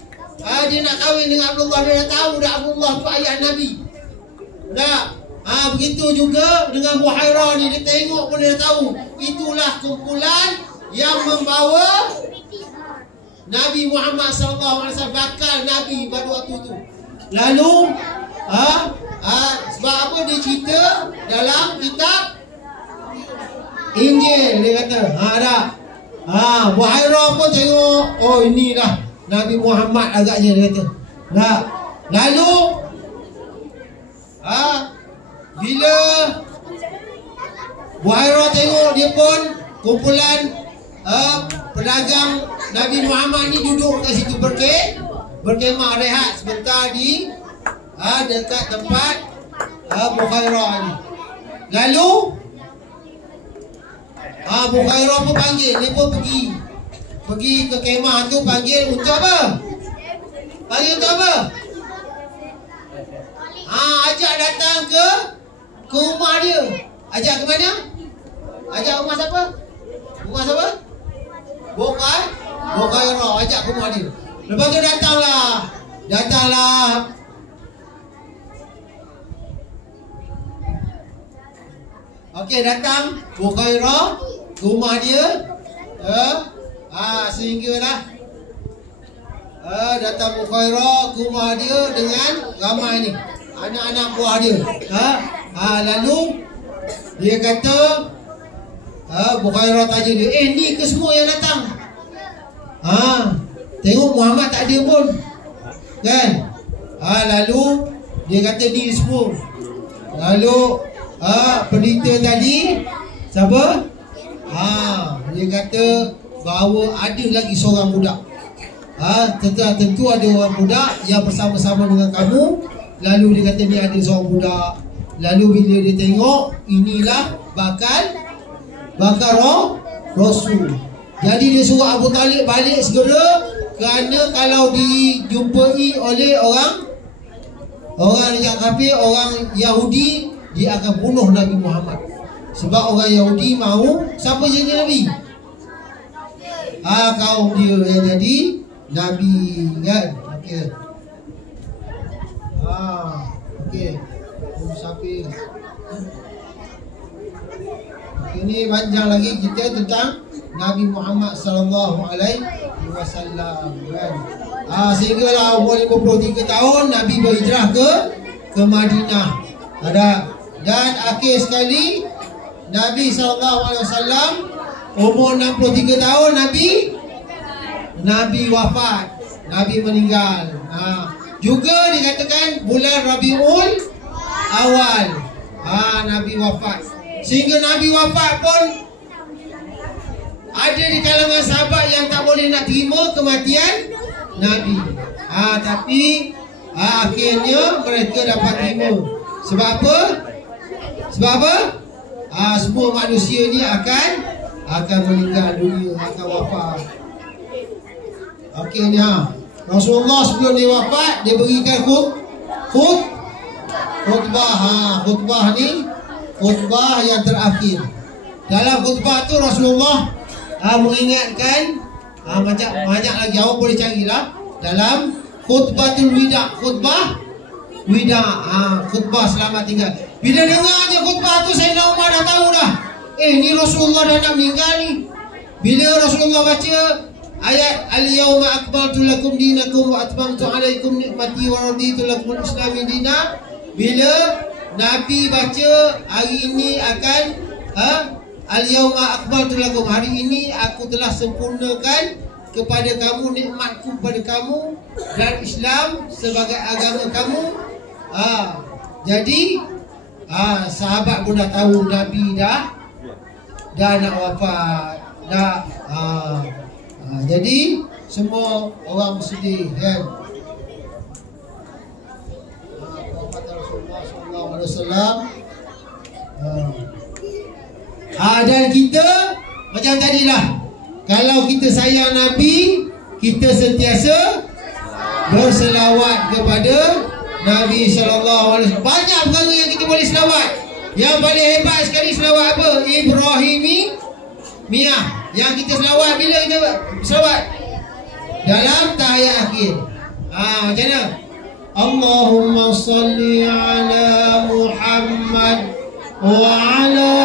dia nak kahwin dengan Abdullah. Dia dah tahu dah Abdullah tu ayah Nabi. Tak? Begitu juga dengan Buhairah ni. Dia tengok pun dia dah tahu. Itulah kumpulan yang membawa Nabi Muhammad SAW, bakal Nabi pada waktu tu. Lalu sebab apa dia cerita dalam kitab Injil, dia kata Buhairah pun tengok, oh inilah Nabi Muhammad agaknya, dia kata. Lalu bila Buhairah tengok, dia pun kumpulan pedagang Nabi Muhammad ni duduk kat situ berkemah, rehat sebentar di dekat tempat Buhairah ni. Lalu Buhairah pun panggil, dia pun pergi ke kemah tu, panggil untuk apa? Panggil untuk apa? Ajak datang ke rumah dia. Ajak ke mana? Ajak rumah siapa? Rumah siapa? Buhairah, ajak ke rumah dia. Lepas tu datanglah datang Buhairah ke rumah dia. Sehinggalah datang Buhairah ke rumah dia dengan ramai ni anak-anak buah dia. Lalu dia kata, Buhairah tanya dia, ni ke semua yang datang? Tengok Muhammad tak ada pun, kan? Lalu dia kata ni semua. Lalu pendeta tadi siapa? Dia kata bahawa ada lagi seorang budak. Tentu ada orang budak yang bersama-sama dengan kamu. Lalu dia kata ni ada seorang budak. Lalu bila dia tengok, inilah bakal Rasul. Jadi dia suruh Abu Talib balik segera, kerana kalau dijumpai oleh orang yang kafir, orang Yahudi, dia akan bunuh Nabi Muhammad. Sebab orang Yahudi mahu siapa jadi Nabi? Kaum dia yang jadi Nabi, kan? Okey. Okey. Musafir. Ini panjang lagi kita tentang Nabi Muhammad sallallahu alaihi wasallam, kan? Sehinggalah umur 53 tahun Nabi berhijrah ke Madinah. Dan akhir sekali Nabi sallallahu alaihi wasallam umur 63 tahun Nabi wafat, Nabi meninggal. Juga dikatakan bulan Rabiul Awal Nabi wafat. Sehingga Nabi wafat pun ada di kalangan sahabat yang tak boleh nak terima kematian Nabi. Tapi akhirnya mereka dapat terima. Sebab apa? Semua manusia ni akan meninggal dunia, akan wafat. Okey ni Rasulullah sebelum dia wafat, dia berikan khutbah. Khutbah ni khutbah yang terakhir. Dalam khutbah tu Rasulullah mengingatkan banyak lagi, awak boleh carilah dalam khutbatul wida, khutbah selamat tinggal. Bila dengar je khutbah tu, Sayyidina Umar dah tahu dah, ni Rasulullah dah nak meninggal ni. Bila Rasulullah baca ayat al-yawma akmaltu lakum dinakum wa atmamtu alaikum nikmati wa raditu lakum al-islam dina, bila Nabi baca hari ini akan al-yawma akmaltu lakum, hari ini aku telah sempurnakan kepada kamu nikmatku kepada kamu dan Islam sebagai agama kamu. Jadi sahabat pun dah tahu Nabi dah nak wafat. Tak. Jadi semua orang bersedih kan. Muhammad Rasulullah sallallahu alaihi wasallam. Dan kita macam tadilah, kalau kita sayang Nabi, kita sentiasa berselawat kepada Nabi sallallahu alaihi wasallam. Banyak perkara yang kita boleh selawat. Yang paling hebat sekali selawat apa? Ibrahimiyah. Yang kita selawat bila kita selawat? Dalam tahiyat akhir. Macam mana? Allahumma salli ala Muhammad wa ala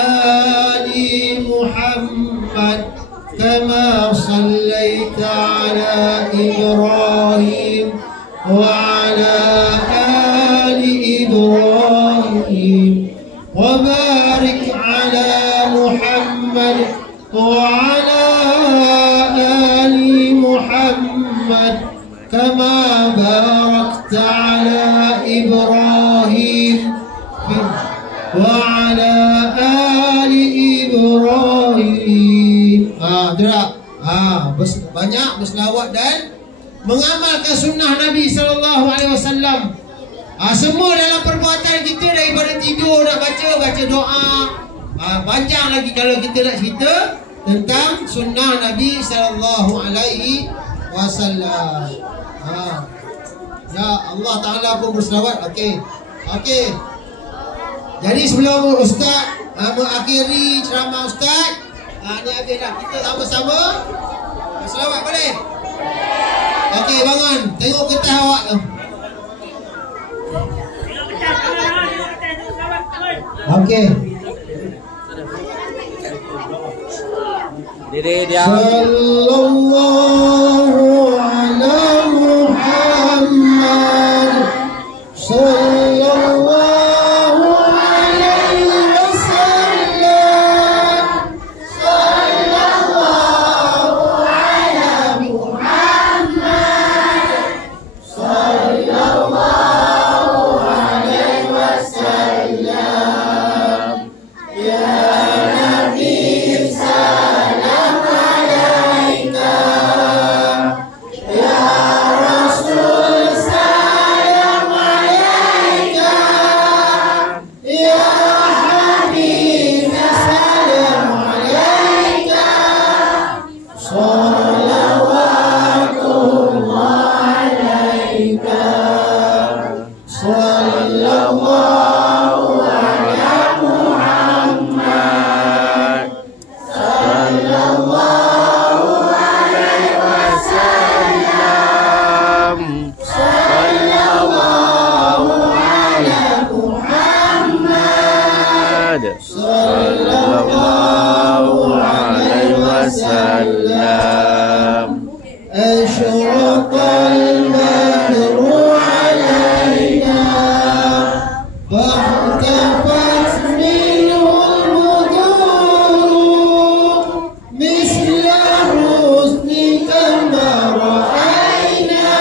ali Muhammad kama sallaita ala Ibrahim wa ala ali Ibrahim wa barik ala Muhammad wa ala ali Muhammad kama barakta ala Ibrahim wa ala ali Ibrahim. Betul tak? Banyak berselawat dan mengamalkan sunnah Nabi sallallahu alaihi wasallam. Semua dalam perbuatan kita, daripada tidur nak baca doa. Panjang lagi kalau kita nak cerita tentang sunnah Nabi sallallahu alaihi wasallam. Ya Allah Taala pun berselawat. Okey. Jadi sebelum Ustaz mengakhiri ceramah Ustaz, ni habis dah. Kita sama-sama berselawat boleh? Okey, bangun. Tengok kertas awak tu. Okey. Diri dia. Sallallahu ala Muhammad. Sallallahu alaihi wasallam. Sallallahu ala Muhammad. Sallallahu alaihi wasallam. Ya Nabi salam alaika. Ya Rasul salam alaika. Ya Habib salam alaika. Salawatullah alaika. Sallallahu ala Muhammad. Sallallahu alaihi wasallam. Sallallahu ala Muhammad. Sallallahu alaihi wasallam. Asyraqal badru alaina فاختفت منه البدور مثل حسنك ما رأينا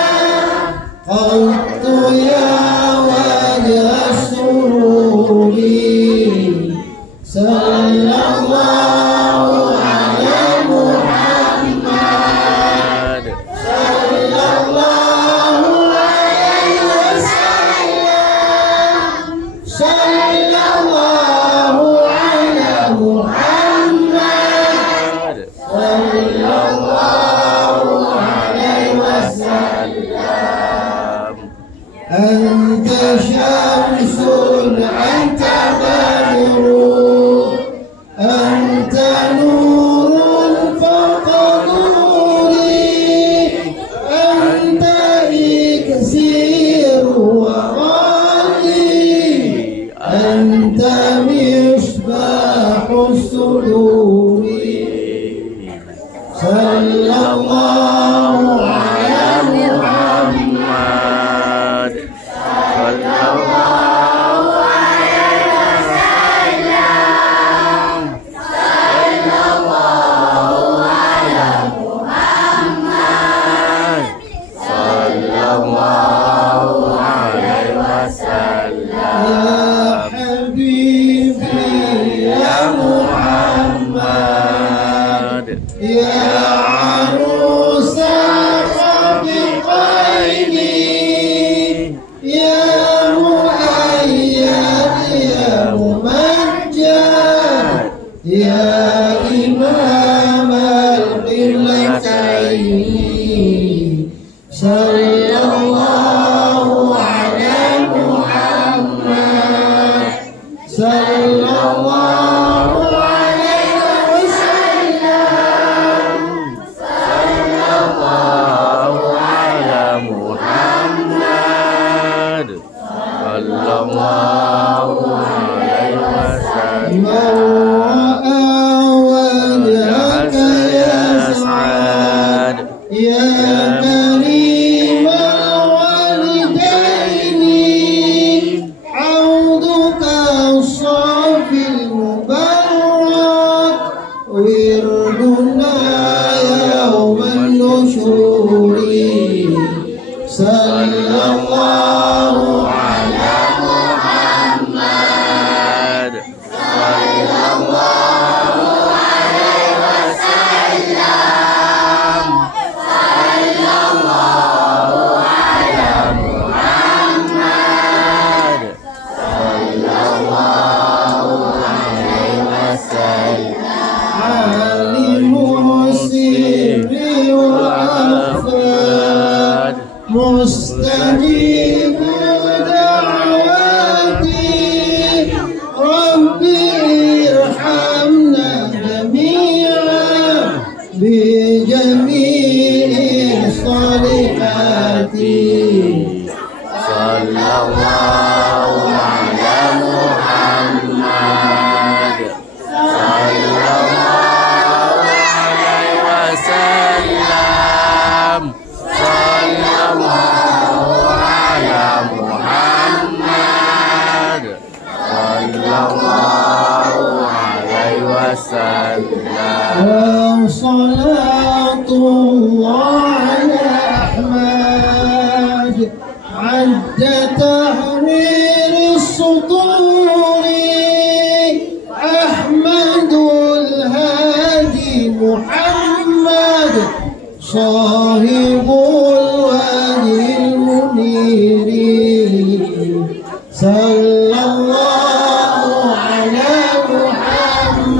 قط يا وجه السرور صلى الله على محمد صلى الله عليه وسلم صلى الله على محمد صلى الله عليه وسلم. أنت شمس أنت بدر أنت نور فوق نوري أنت إكسير وغالي أنت مصباح الصدور صلى الله على محمد صلى الله عليه وسلم صلى الله على محمد صلى الله عليه وسلم. يا حبيبي يا محمد sallallahu ala Muhammad, sallallahu alaihi wasallam, sallallahu ala Muhammad, sallallahu alaihi wasallam. يا كريم الوالدين حوضك الصافي المبارك وردنا يوم النشور صلى الله على محمد صلى الله عليه وسلم مستجيب دعواتي ربي ارحمنا جميعا بجميع الصالحات صلى الله على محمد صلى الله عليه وسلم صلى الله على محمد صلى الله عليه وسلم صلاة الله على أحمد عد تحرير السطور أحمد الهادي محمد صاحب الوادي المنير صلى الله على محمد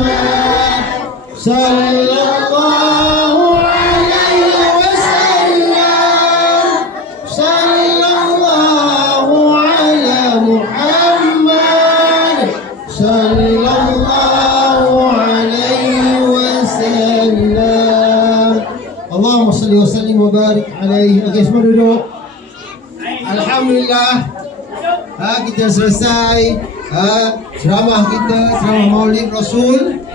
صلى الله عليه وسلم صلى الله على محمد صلى الله عليه وسلم. Allahumma salli wa sallim wa barik alaihi. Okey, semua duduk. Alhamdulillah, kita selesai ceramah kita, ceramah Maulid Rasul.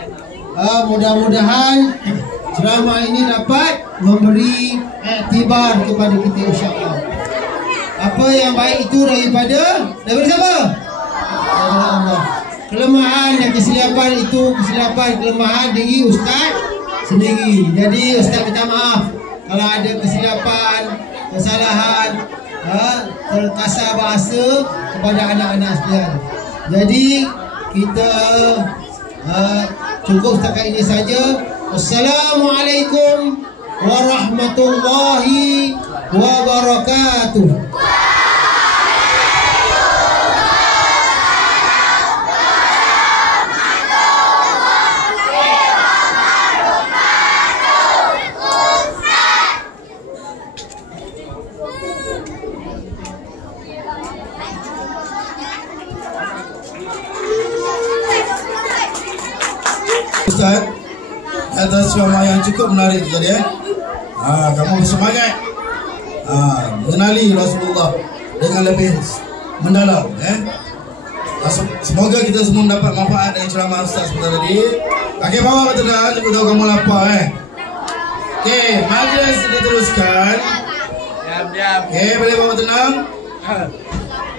Mudah-mudahan ceramah ini dapat memberi iktibar kepada kita, insya-Allah. Apa yang baik itu daripada siapa? Allah. Kelemahan dan kesilapan itu kelemahan diri ustaz sendiri. Jadi ustaz minta maaf kalau ada kesilapan, kesalahan, terkasar bahasa kepada anak-anak sekalian. Jadi kita cukup setakat ini saja. Wassalamualaikum warahmatullahi wabarakatuh. Ustaz, atas ceramah yang cukup menarik tadi kamu bersemangat mengenali Rasulullah dengan lebih mendalam semoga kita semua dapat manfaat dari ceramah Ustaz sebentar tadi. Okey, bawa tenang, aku tahu kamu lapar Okey, majlis diteruskan. Okey, boleh bawa tenang.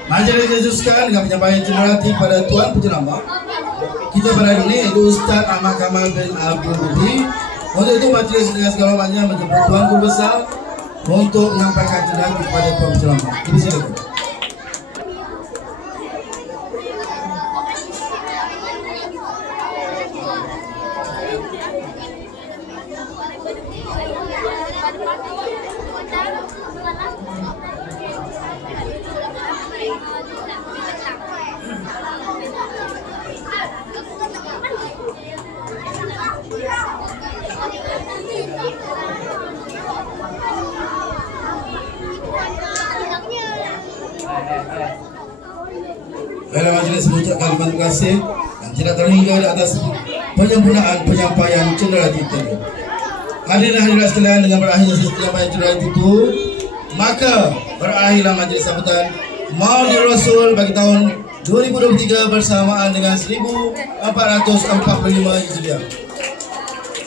Majlis diteruskan dengan penyampaian cendera pada Tuan Penceramah kita pada hari ini, iaitu Ustaz Ahmad Kamal bin Abdul Budi. Untuk itu majlis dengan segala macamnya menjemput Tuan Guru Besar untuk menyampaikan cendera kepada Tuan Penceramah. Silakan. Dalam majlis mengucapkan terima kasih dan tidak terhingga di atas penyempurnaan penyampaian cendera itu. Hadirin hadirat sekalian, dengan berakhirnya sesi penyampaian cendera itu, maka berakhirlah majlis sambutan Maulid Rasul bagi tahun 2023 bersamaan dengan 1445 Hijriah.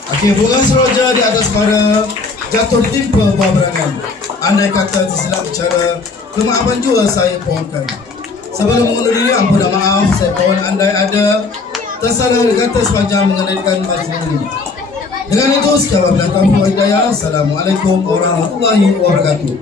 Akhir bunga seroja di atas para jatuh timpa buah berangan. Andai kata tersilap bicara, kemaafan juga saya pohonkan. Sebelum mengundur diri, ampun dan maaf saya pohon andai ada tersalah kata sepanjang mengendalikan majlis ini. Dengan itu, sekian wabillahi taufiq wal hidayah. Assalamualaikum warahmatullahi wabarakatuh.